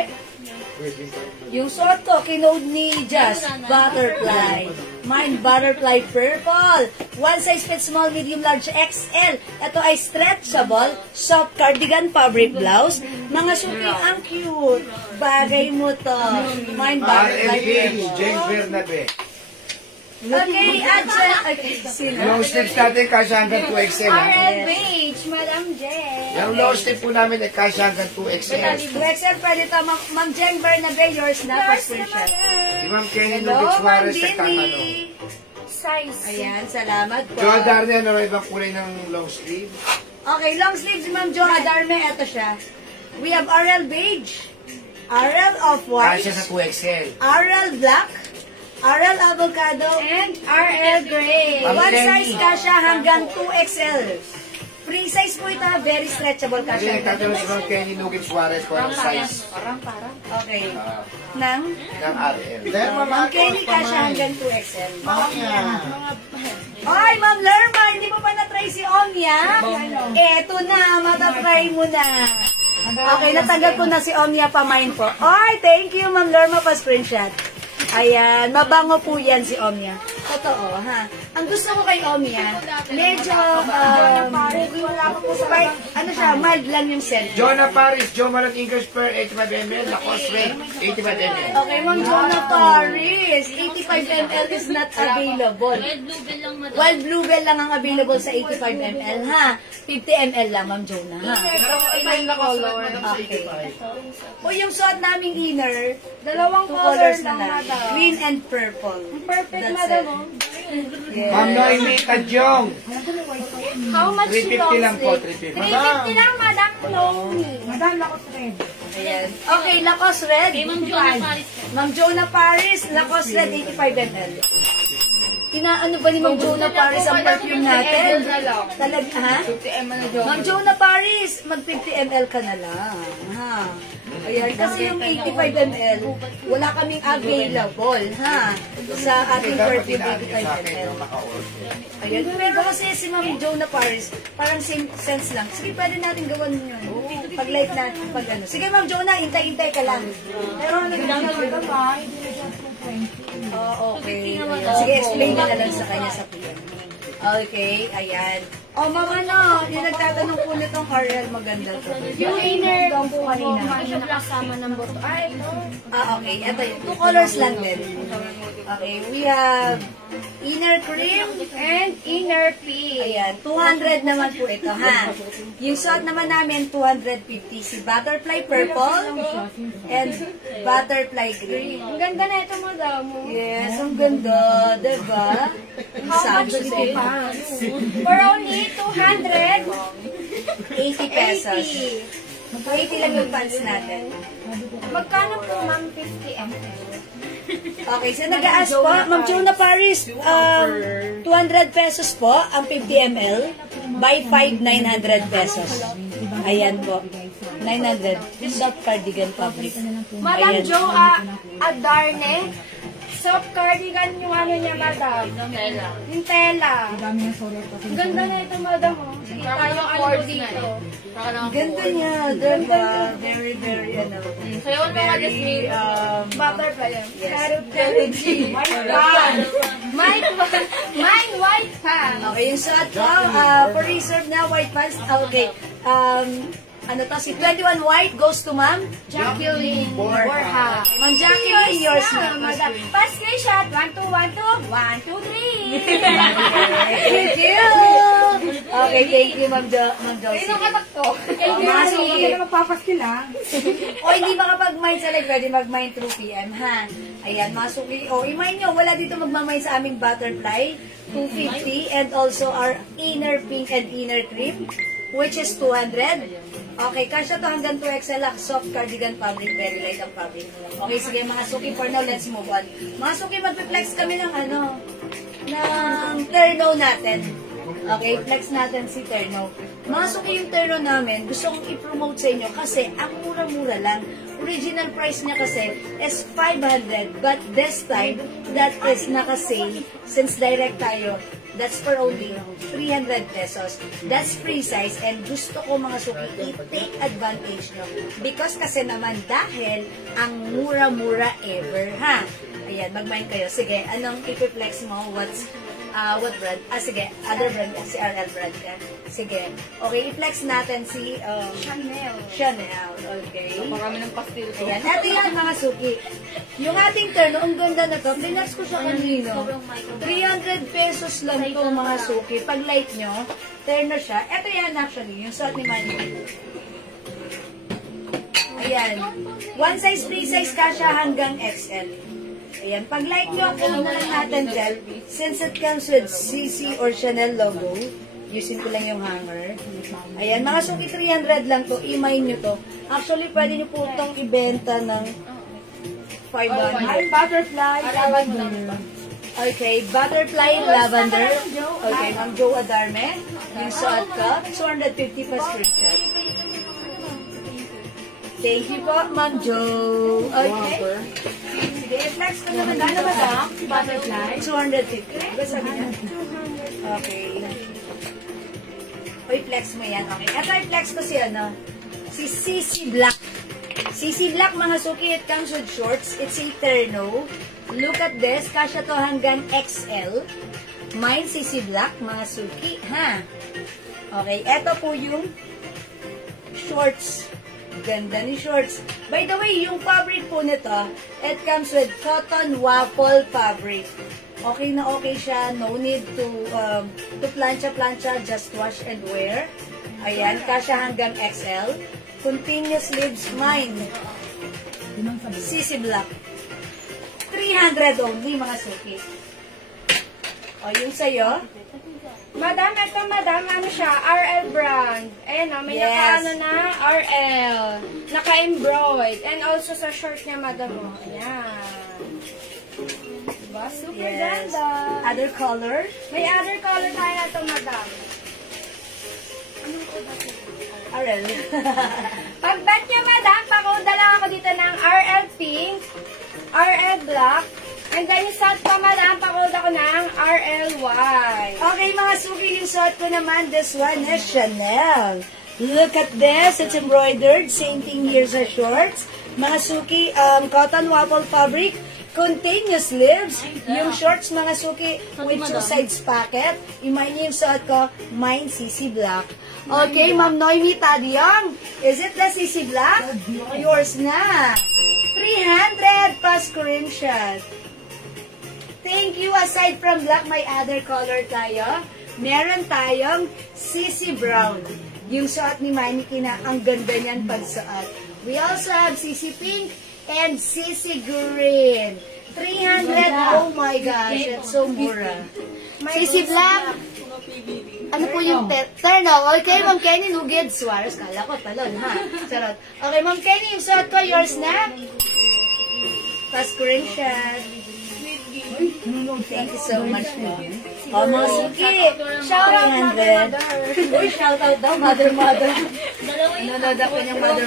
Yung suot ko, kinode ni Just, butterfly. Mine, butterfly purple. One size fits small, medium, large, XL. Ito ay stretchable, soft cardigan fabric blouse. Mga suki, ang cute. Bagay mo to. Mine, butterfly RL beige, purple. James Bernabe. Okay, at okay, sino? Long sleeves natin, kasya hanggang 2XL. RL Beige, Madam J. Yung long sleeve po namin ay kasya hanggang 2XL. Rexel, pwede to. Ma'am Jen Bernabe, yours na for screenshot. Si Ma'am Kenny Hello, Lubit Ma'am Suarez, nagtatanong. Dini. Size. Ayan, salamat po. Joe Darne, ano rin ibang kulay ng long sleeve? Okay, long sleeves, Ma'am Jo Adarme, eto siya. We have RL beige, RL off-white, Kasya sa 2XL. RL black, RL avocado, And RL Gray. Ma'am one Kenny. size kasha hanggang 2XL. Free size po ito, very stretchable Kasi kasha. nagtatanong si Ma'am Kenny Lubit Suarez kung anong size Okay. Nang? ng RL. Ma'am Kenny kasha hanggang 2XL. Ay, Ma'am Lerma, hindi mo pa na-try si Omnia? Eto na, matatry mo na. Okay, natanggal ko na si Omnia pa mine po. Ay, thank you, Ma'am Lerma, pa screenshot. Ayan, mabango po yan si Omnia. Totoo, ha? Ang gusto ko kay Omnia, medyo, ano siya, mild lang yung scent. Jonah Paris, Joe Malone English per 85 ml, Lacoste rate 85 ml. Okay, Ma'am Jonah Paris, 85 ml is not available. Wild Bluebell lang ang available sa 85 ml, ha? 50 ml lang, Ma'am Jonah, ha? color. Okay. O yung suot naming inner, Dalawang two color colors na lang, lang. madam. Green and purple. Perfect, That's madam. it. Oh. Yes. Ma'am Noemi Tadyong, How much 350 lang po, 350. 350 lang, Madam Chloe. Madam, lakot red. Ayan. Okay, Lacoste Red. Ma'am Jonah Paris, Lacoste Red, 85 ml. Inaano ba ni Ma'am Jonah Paris ang perfume natin? Talaga, ha? 50 ml na joke. Ma'am Jonah Paris, mag 50 ml ka na lang. Ha? Ayan, kasi yung 85 ml, wala kaming available, ha? Sa ating perfume 85 ml. Ayan, pero kasi si Ma'am Jonah Paris, parang same sense lang. Sige, pwede natin gawan yun. Pag live natin, pag ano. Sige, Ma'am Jonah, intay-intay ka lang. Pero ano, Hindi na siya 220. oh, okay. Ayan. Sige, explain mo na lang sa kanya sa PM. Okay, ayan. Oh, mama no, yung nagtatanong po nitong RL, maganda to. Yung inner po kanina. Yung nakasama ng boto. Ay, ito. Ah, okay. Ito yun. 2 colors lang din. Okay, we have inner cream. And inner pink. Ayan, 200 naman po ito, ha? Yung suot naman namin, 250. Si butterfly purple and butterfly green. Ang ganda na ito, Madam. Yes, ang ganda, diba? How much Sabi ito din. pa? For only 280 80 pesos. 80 lang yung pants natin. Magkano po, ma'am? 50 ml. Okay, so nag-aas po, Ma'am Jonah Paris, 200 pesos po, ang 50 ml, by 5, 900 pesos. Ayan po, 900. Soft cardigan fabric. Madam Ayan. Jo, Adarne, soft cardigan yung ano niya, madam. Yung tela. Dami ng sulat kasi. Ang ganda na ito, madam. Oh. Sige, tayo ano ko dito. Ganda niya, diba? Very, very, ano, Sayo na nga, very, butterfly yan. yes. Pero G. Mine white pan. Okay, yung suot ko, for reserve na, white pants, okay. Ano to, si 21 White goes to Ma'am Jacqueline Borja. Ma'am Jacqueline, yours na. madam. Pa-screenshot. 1, 2, 1, 2. 1, 2, 3. Thank you! Okay, thank you, Ma'am Josie. Sino katak to? Masi. Hindi na magpapaskil ha. O, hindi makapag-mine sa live, pwede mag-mine through PM, ha? Ayan, masuki. O, i-mine nyo, wala dito magmamine sa aming butterfly, 250, and also our inner pink and inner cream, which is 200. Okay, kasya to hanggang 2XL, soft cardigan fabric, very light ang fabric. Okay, sige mga suki, for now, let's move on. Mga suki, mag-flex kami ng ano, ng terno natin. Okay, flex natin si terno. Mga suki, yung terno namin, gusto kong i-promote sa inyo kasi ang mura-mura lang. Original price niya kasi is 500, but this time, that is naka-sale. Since direct tayo, that's for only 300 pesos. That's free size and gusto ko mga suki, i-take advantage nyo. Because kasi naman dahil ang mura-mura ever, ha? Ayan, mag-mind kayo. Sige, anong ipiflex mo? What brand? Sige, other brand yan. Si RL brand yan. Sige. Okay, i-flex natin si Chanel. Okay. Marami ng pastil ko. Ayan. Ito yan mga suki. Yung ating terno, ang ganda na to. Pinax ko siya kanino. 300 pesos lang ito mga suki. Pag light nyo, terno siya. Ito yan actually, yung suot ni Manny. Ayan. One size, free size kasha hanggang XL. Ayan. Pag light nyo, upload na lang natin dyan. Since it comes with CC or Chanel logo, using ko lang yung hanger. Ayan. Mga suki, 300 lang to. I-mine nyo to. Actually, pwede nyo po itong ibenta ng 500. Butterfly. Okay, butterfly lavender. Okay, Ma'am Jo Adarme. Yung suot ko, 250 pa screenshot. Thank you po, Ma'am Jo. Okay. Sige, flex ko naman. Gano'n ba ito? Butterfly. 250. Diba sabi niya? Okay. Uy, flex mo yan. Okay. Ito, i-flex ko si ano? Si CC Black. CC Black, mga suki, it comes with shorts. It's a terno. Look at this. Kasya to hanggang XL. Mine, CC Black, mga suki. Ha? Okay. Ito po yung shorts. Ganda ni shorts. By the way, yung fabric po nito, it comes with cotton waffle fabric. Okay na okay siya. No need to plancha-plancha. Just wash and wear. Ayan. Kasya hanggang XL. Continuous sleeves. Mine. CC Black. 300 only, mga suki. O, yung sa'yo? Madam, ito madam, ano siya? RL brand. Ayan o, may Yes. naka-ano na, RL. Naka-embroid. And also sa short niya, madam o. Ayan. Diba? Super Yes. ganda. Other color? May other color tayo na ito, madam. RL. Pag-bet niya, madam, pakuda lang ako dito ng RL pink, RL black, and then yung suot pa, madam, pakuda ko ng RL white. Okay, mga suki, yung suot ko naman, this one is Chanel. Look at this. It's embroidered. Same thing here sa shorts. Mga suki, cotton waffle fabric. Continuous sleeves. Yung shorts, mga suki, with two sides pocket. Yung mine yung suot ko, mine CC Black. Okay, Ma'am Noemi Tadiang. Is it the CC Black? Yours na. 300 pa screenshot. Thank you. Aside from black, may other color tayo. Meron tayong CC Brown. Yung suot ni Manny na ang ganda niyan pagsuot. We also have CC Pink and CC Green. 300. Oh my gosh, it's so mura. CC Black. Ano po yung terno? Okay, Ma'am Kenny, Nuged Suarez. Kala ko, talon, ha? Charot. Okay, Ma'am Kenny, yung suot ko, yours na? Pa-screenshot. Thank you so much po. Oh, mga suki. Shout out, mother. Uy, shout out daw, mother. Nanonood ako niyang mother.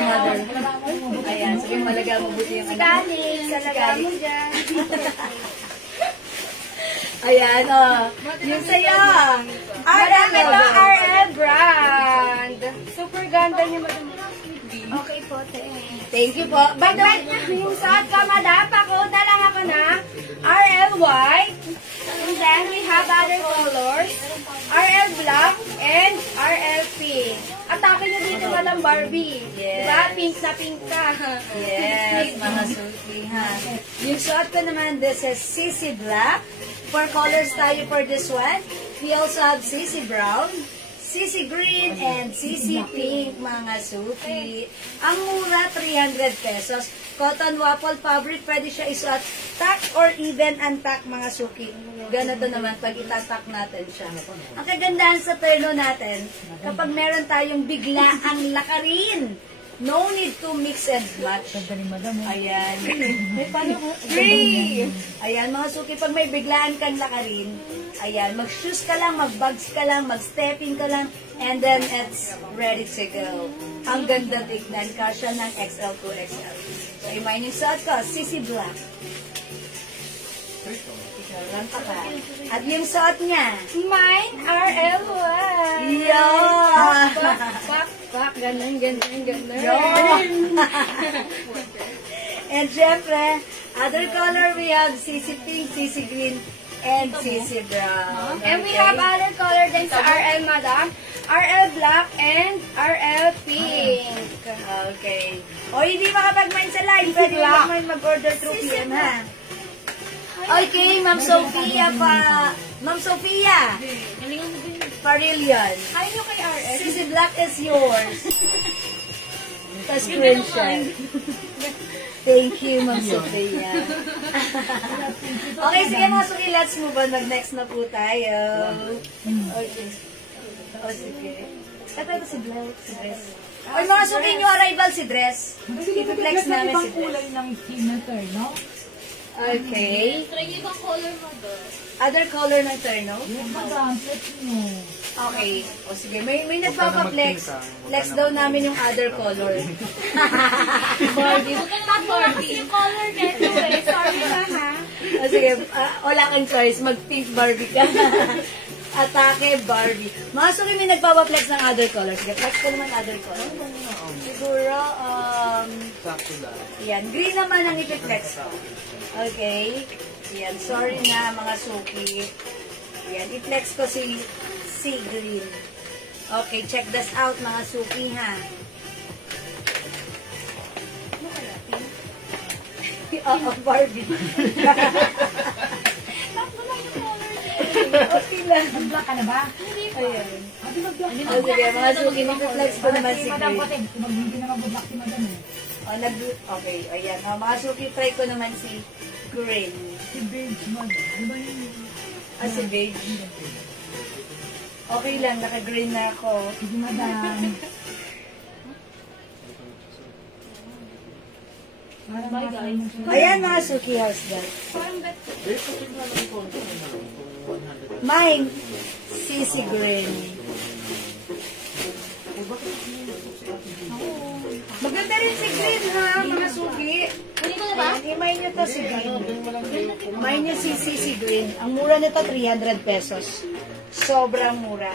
Ayan, sige, malaga mabuti yung Kanin, sa lagay mo dyan. Ayan, yung sayo. Madam, ito RL brand. Super ganda niya, madam. Okay po, Thank you po. By the way, yung suot ko, madam, pakuha lang ako na RL white. And then we have other colors. RL black and RL pink. Atake nyo dito, madam Barbie. Yes. Diba? Pink na pink ka. Yes, mga suki, ha. Yung suot ko naman, this is CC Black. 4 colors tayo for this one. We also have CC Brown, CC Green, and CC Pink, mga suki. Ang mura, 300 pesos. Cotton waffle fabric, pwede siya isuot tack or even untack, mga suki. Ganito naman pag itatak natin siya. Ang kagandahan sa terno natin, kapag meron tayong bigla ang lakarin, no need to mix and match. Ayan. Free! Ayan, mga suki, pag may biglaan kang lakarin, ayan, mag-shoes ka lang, mag-bags ka lang, mag-stepping ka lang, and then it's ready to go. Ang ganda tignan, kasya ng XL to XL. So, imay yung suot ko, CC Black. Ranta ka. At yung suot niya, Mine, RL1. yeah! Pak, ganun. Yun. And syempre, other color we have CC Pink, CC Green, and CC Brown. And we have other color din sa RL, madam. RL black and RL pink. Okay. O, hindi makapag-mine sa live. Pwede mag-order through PM, ha? Okay, Ma'am Sophia pa. Ma'am Sophia. Parillion. Ayaw nyo kay RL? CC Black is yours. Pa-screenshot. Thank you, Ma'am Sophia. Okay, sige mga suki, let's move on. Mag-next na po tayo. Okay. O, sige. Ito si Black, si Dress. O, mga suki, new arrival si Dress. I-flex namin si Dress. kulay ng signature, no? Okay. Try ibang color mo doon. Other color ng terno? Yung madam, let mo. Okay. O sige, may nagpapa-flex. Flex daw namin yung other color. Barbie. Huwag ka naman Barbie. Yung color neto eh. Sorry na ha. O sige, wala kang choice. Mag-pink Barbie ka. Atake Barbie. Mga suki, may nagpapa-flex ng other color. Sige, flex ko naman other color. Siguro, yan. Green naman ang ipiflex ko. Okay. Yan. Sorry na, mga suki. Yan. I-flex ko si green. Okay, check this out, mga suki, ha. Oo, Barbie. Okay lang. Black ka na ba? Ayan. Ate, mag-black. O sige, mga suki, i-flex ko naman si Madam, green. pati, hindi na mag-black si madam eh. Okay, ayan. Mga suki, try ko naman si green. Si beige, madam. Ano ba yun? Si beige. Okay lang, naka-green na ako. Sige, madam. Bye guys. Ayan, mga suki, how's that? Mine, CC green. Maganda rin si green, ha, mga suki. Kunin ko na ba? Imay nyo to si green. Imay nyo si CC green. Ang mura nito, 300 pesos. Sobrang mura.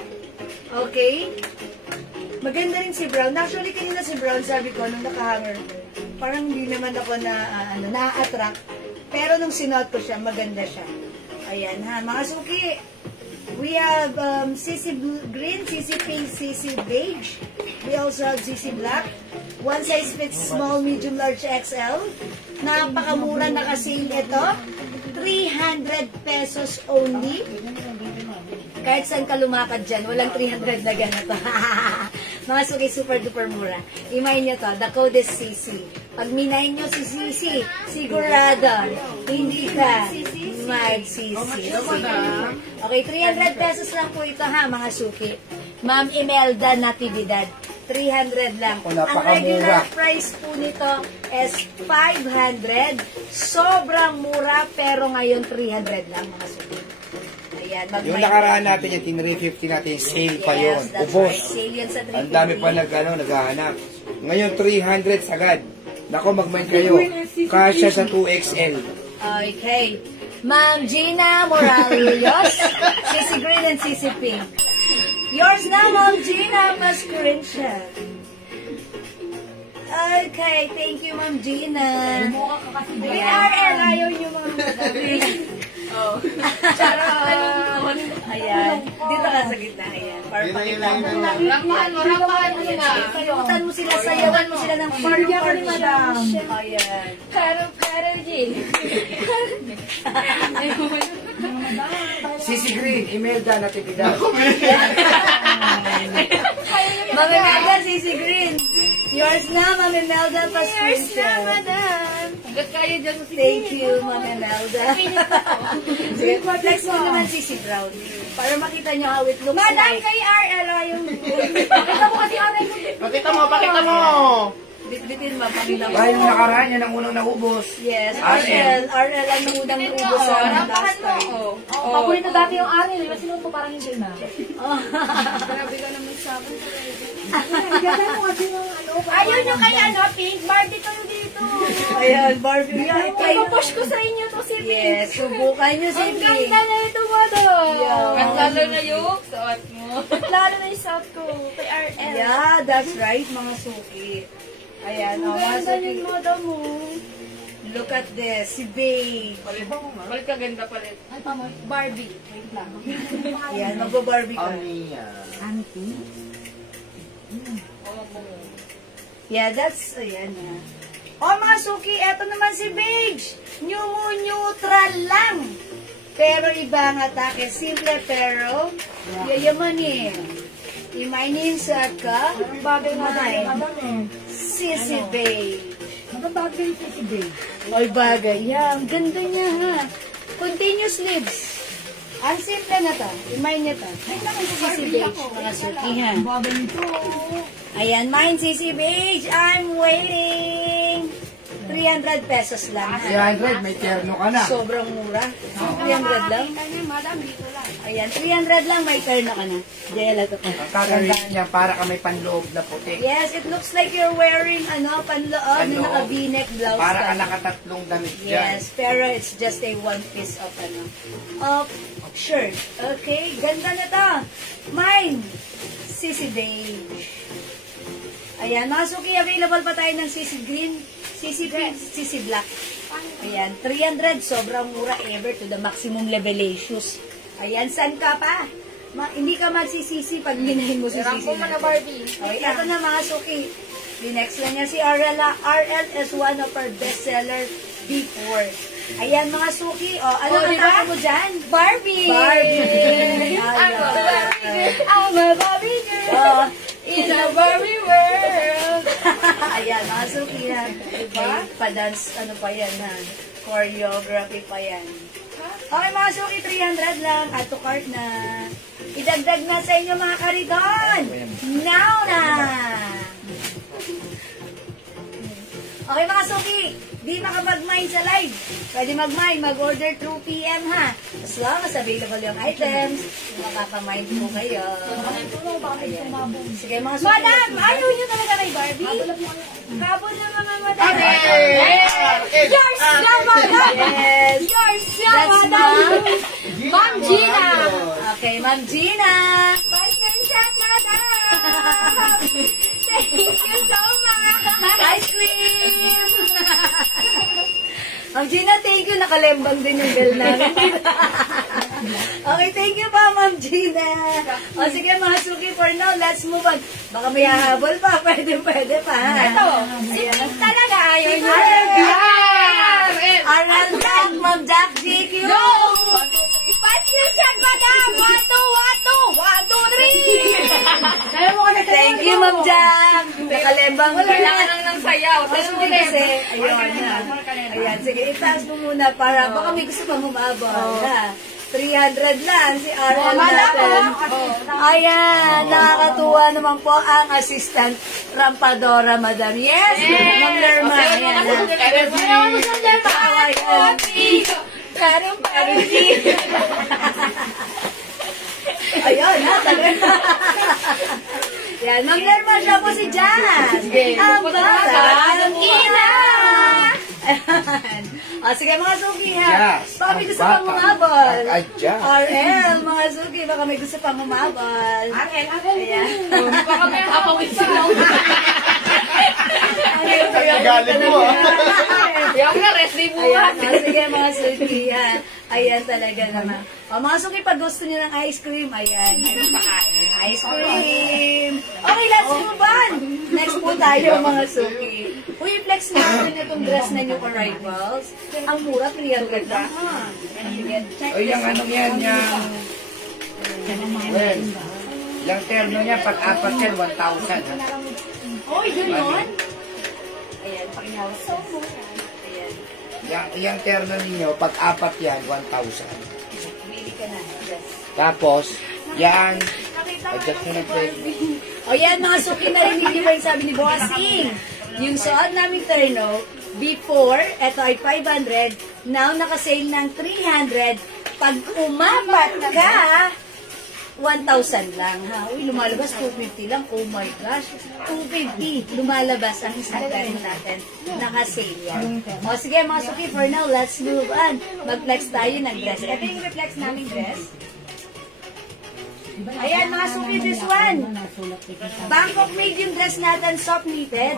Okay? Maganda rin si brown. Actually, kanina si brown, sabi ko, nung nakahanger ko, parang hindi naman ako na-attract. Pero nung sinuot ko siya, maganda siya. Ayan, ha. Mga suki, we have CC green, CC pink, CC beige. We also have CC black. One size fits small, medium, large, XL. Napakamura na kasi ito. 300 pesos only. Kahit saan ka lumakad dyan, walang 300 na ganito. Mga suki, super duper mura. Imay nyo to, the code is CC. Pag minay nyo si CC, sigurado, hindi ka mag-CC. Okay, 300 pesos lang po ito ha, mga suki. Ma'am Imelda Natividad. 300 lang. Ako, Ang napakamura. regular price po nito is 500. Sobrang mura, pero ngayon 300 lang, mga suki. Ayan, Yung nakaraan natin yung 350 natin, sale pa yun. Yes, that's Ubos. right. Sale yun sa 350. Ang dami pa naghahanap. Ngayon 300 sagad. Nako, mag-mind kayo. Kasya sa 2XL. Okay. Ma'am Gina Morales, Sissy Green and Sissy Pink. Yours na, Ma'am Gina Mascarensia. Okay, thank you, Ma'am Gina. May RL, ayaw nyo mga Ayan. Dito ka sa gitna. Ayan. Para pakita mo. Rampahan mo na. Sayawan mo sila, sayawan mo sila ng parang madam. Ayan. Karo, Jin. Sissy Green, Imelda Natividad. Ma'am Imelda, Sissy Green. Yours na, Ma'am Imelda Yours na, Pascual. madam. Hanggat kaya dyan mo Thank you, Ma'am Imelda. Sige, flex mo naman Sissy Brown. Para makita nyo how it looks Madam, like. kay RL, ayaw nyo. Pakita mo kasi aray mo. Pakita mo! Bitbitin mo, pakita mo. Dahil yung nakaraan, yan ang unang naubos. Yes, RL. RL ang unang ubos sa last time. Paborito dati yung Ariel. Kasi nung po parang hindi na. Grabe ka naman sa akin. Ganda mo kasi yung ano. Ayaw nyo kay ano, Pink? Barbie kayo dito. Ayan, Barbie. Ipapush ko sa inyo to si Pink. Yes, subukan nyo si Ang Pink. ganda na ito, madam. Yeah. Ang lalo na yung suot mo. Lalo na yung suot ko. Kay RL. Yeah, that's right, mga suki. Ayan, Ang mga ganda suki. yung madam mo. Look at this, si Babe. Balik ka ganda palit. Ay, tama. Barbie. Wait lang. Ayan, magbo-Barbie ka. Auntie. Yeah, that's, ayan na. Oh, mga suki, eto naman si Beige. Neutral lang. Pero iba ang atake. Simple pero yayamanin. Imainin sa ka. Bagay nga tayo. Kumain. Madam eh. Sissy Babe. Madam bagay yung Sissy Babe. Ay, bagay. Yeah, ang ganda niya ha. Continuous sleeves. Ang simple na to. Imain niya to. Sissy Beige, mga suki ha. Bagay nito. Ayan, mine Sissy Beige. I'm waiting. 300 pesos lang. 300, may terno ka na. Sobrang mura. 300 lang. Kanya, madam, dito lang. Ayan, 300 lang. May turn na ka na. Jella to ka. Ang kagandaan niya, para ka may panloob na puti. Yes, it looks like you're wearing panloob na Panloob. naka-v-neck blouse. Para ka ka. nakatatlong damit dyan. Yes, pero it's just a one piece of shirt. Okay, ganda na to. Mine, Sissy Beige. Ayan, mga suki, available pa tayo ng Sissy Green, Sissy Pink, Sissy Black. Ayan, 300, sobrang mura ever to the maximum levelatious. Ayan, saan ka pa? Hindi ka magsisisi pag binahin mo si Rampo Sissy. mo na, Barbie. Okay, ito na mga suki. The next lang niya si RL. RL is one of our bestseller before. Ayan mga suki. O, ano ang tawag mo dyan? Barbie! Barbie! I'm a Barbie girl Oh, in a Barbie world. ayan, mga suki yan. Diba? Pa-dance, ano pa yan ha? Choreography pa yan. Okay, mga suki, 300 lang. Add to cart na. Idagdag na sa inyo mga kariton. Now na! Okay, mga suki. Di makapag-mine sa live. Pwede mag-mine, mag-order through PM ha. As long as available yung items, makaka-mine po kayo. Ayan. Sige, mga suki. Madam, ayaw nyo talaga kay Barbie? Habol na mga madam. Yours na, madam! Yes! Yours na, That's madam! Ma'am. Ma'am Gina! Okay, Ma'am Gina. Passion shot, madam! Thank you so much! Ice cream! Ma'am Gina, thank you. Nakalembang din yung bell namin. Okay, thank you pa, Ma'am Gina. O sige, mga suki, for now, let's move on. Baka may hahabol pa. Pwede pa. Ha? Ito, si Pink talaga ayaw nyo. Aral Jack, Ma'am Jack GQ. Passion shot, madam! 1, 2, 1, 2, 1, 2, 3! Thank you, Ma'am Jack. Nakalembang din. Kailangan lang ng sayaw. Kasi kasi, ayun na. Ayan, sige, itaas mo muna para baka may gusto pang humabol. Ha? 300 lang si RL natin. Ayan, nakakatuwa naman po ang assistant Rampadora, Madam. Yes, Ma'am Lerma. Ayan. Ayun, ha, talaga. Yan, Ma'am Lerma, siya po si Jazz. Ang batang ina. Ayan. O, sige mga suki ha. Jazz, Baka may ang gusto pang batang humabol. Jazz. RL, mga suki, baka may gusto pang humabol. Ayan. Baka may kapawin sila. Galing mo, Yung na, rest day Ayan, buwan. sige mga suki ha. Ayan talaga naman. O, mga suki, pag gusto niyo ng ice cream, ayan. Ice cream. Okay, let's move on. Next po tayo, mga suki. Uy, flex natin itong dress na new arrivals. Ang mura, 300 lang. Sige, check O yung ano yan, yung... Well, yung terno niya, pag-apat yan, 1,000. ha? Uy, yun yun. Ayan, pakihawas. So, ayan. Yung terno ninyo, pag-apat yan, 1,000. Bili ka na. Yes. Tapos, yan, adjust mo na plate. O yan, mga suki, narinig niyo ba yung sabi ni Bossing? Yung suot naming terno, before, eto ay 500, now nakasale ng 300. Pag umapat ka, 1,000 lang, ha? Uy, lumalabas, 250 lang. Oh my gosh, 250. Lumalabas ang isang terno natin. Nakasale yan. O sige, mga suki, for now, let's move on. Mag-flex tayo ng dress. Ito yung reflex naming dress. Ayan, mga suki, this one. Bangkok medium dress natin, soft knitted.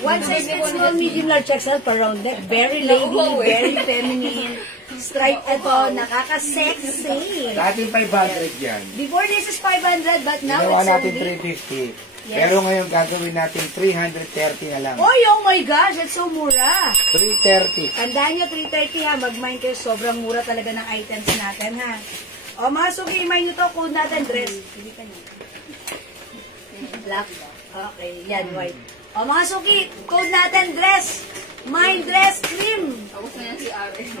One size fits small, medium, large, XL, per round neck. Very lady, very feminine. Stripe ito, nakaka-sexy. Sa ating 500 yan. Before this is 500, but now Ginawa it's natin only... 350. Pero ngayon gagawin natin 330 na lang. Oh my gosh, it's so mura. 330. Tandaan nyo, 330 ha, mag-mind kayo, sobrang mura talaga ng items natin ha. O mga suki, mind nyo to, code natin, dress. Hindi ka niya. Black. Okay, yan, white. O mga suki, code natin, dress. Mind dress cream.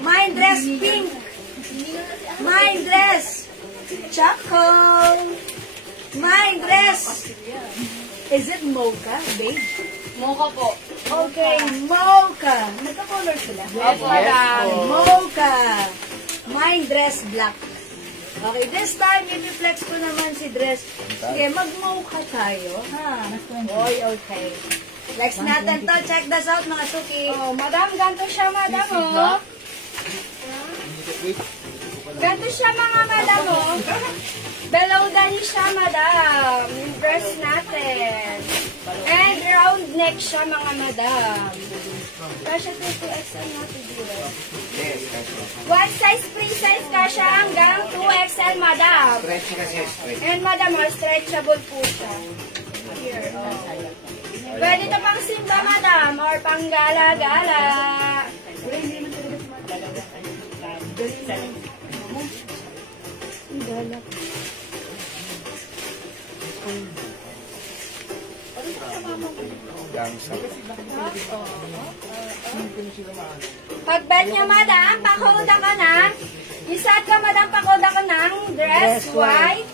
Mind dress pink. Mind dress choco. Mind dress. Is it mocha, babe? Mocha po. Okay, mocha. Nagka-color sila? Yes, madam. Mocha. Mind dress black. Okay, this time, i-reflex ko naman si dress. Sige, mag-mocha tayo, ha? Oy, okay. Flex natin to. Check this out, mga suki. Oh, madam, ganito siya, madam, oh. Ganito siya, mga madam, oh. Below dali siya, madam. Yung dress natin. And round neck siya, mga madam. Kasha 2XL natin dito. Yes, kasi. One size, free size kasha hanggang 2XL, madam. Stretchy kasi, stretchy. And madam, oh, stretchable po siya. Here, oh. Pwede ito pang simba, madam, or pang gala-gala. Gangsa. Pagbed niya, madam, pakoda ka na. Isat ka, madam, pakoda ka ng dress white.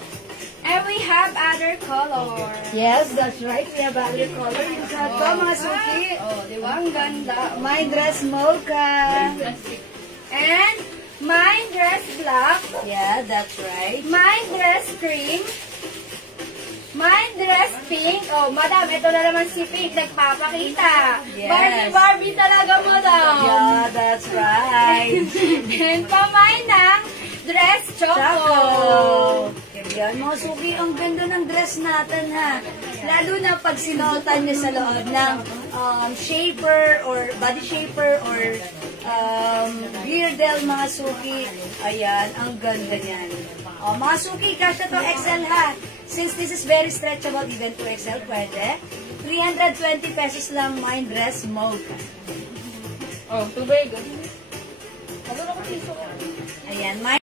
And we have other colors. Yes, that's right. We have other color. Yung sa ito, mga suki. Oh, di ba? Ang ganda. My dress mocha. And my dress black. Yeah, that's right. My dress cream. My dress pink. Oh, madam, ito na naman si Pink. Nagpapakita. Yes. Barbie talaga, madam. Yeah, that's right. And pamay ng dress choco. Choco. Yan, mga suki, ang ganda ng dress natin, ha. Lalo na pag sinuotan niya sa loob ng shaper or body shaper or girdle, mga suki. Ayan, ang ganda niyan. O, mga suki, kasya to XL, ha. Since this is very stretchable, even to XL, pwede. 320 pesos lang, my dress mocha. Oh, tubig. Ayan, my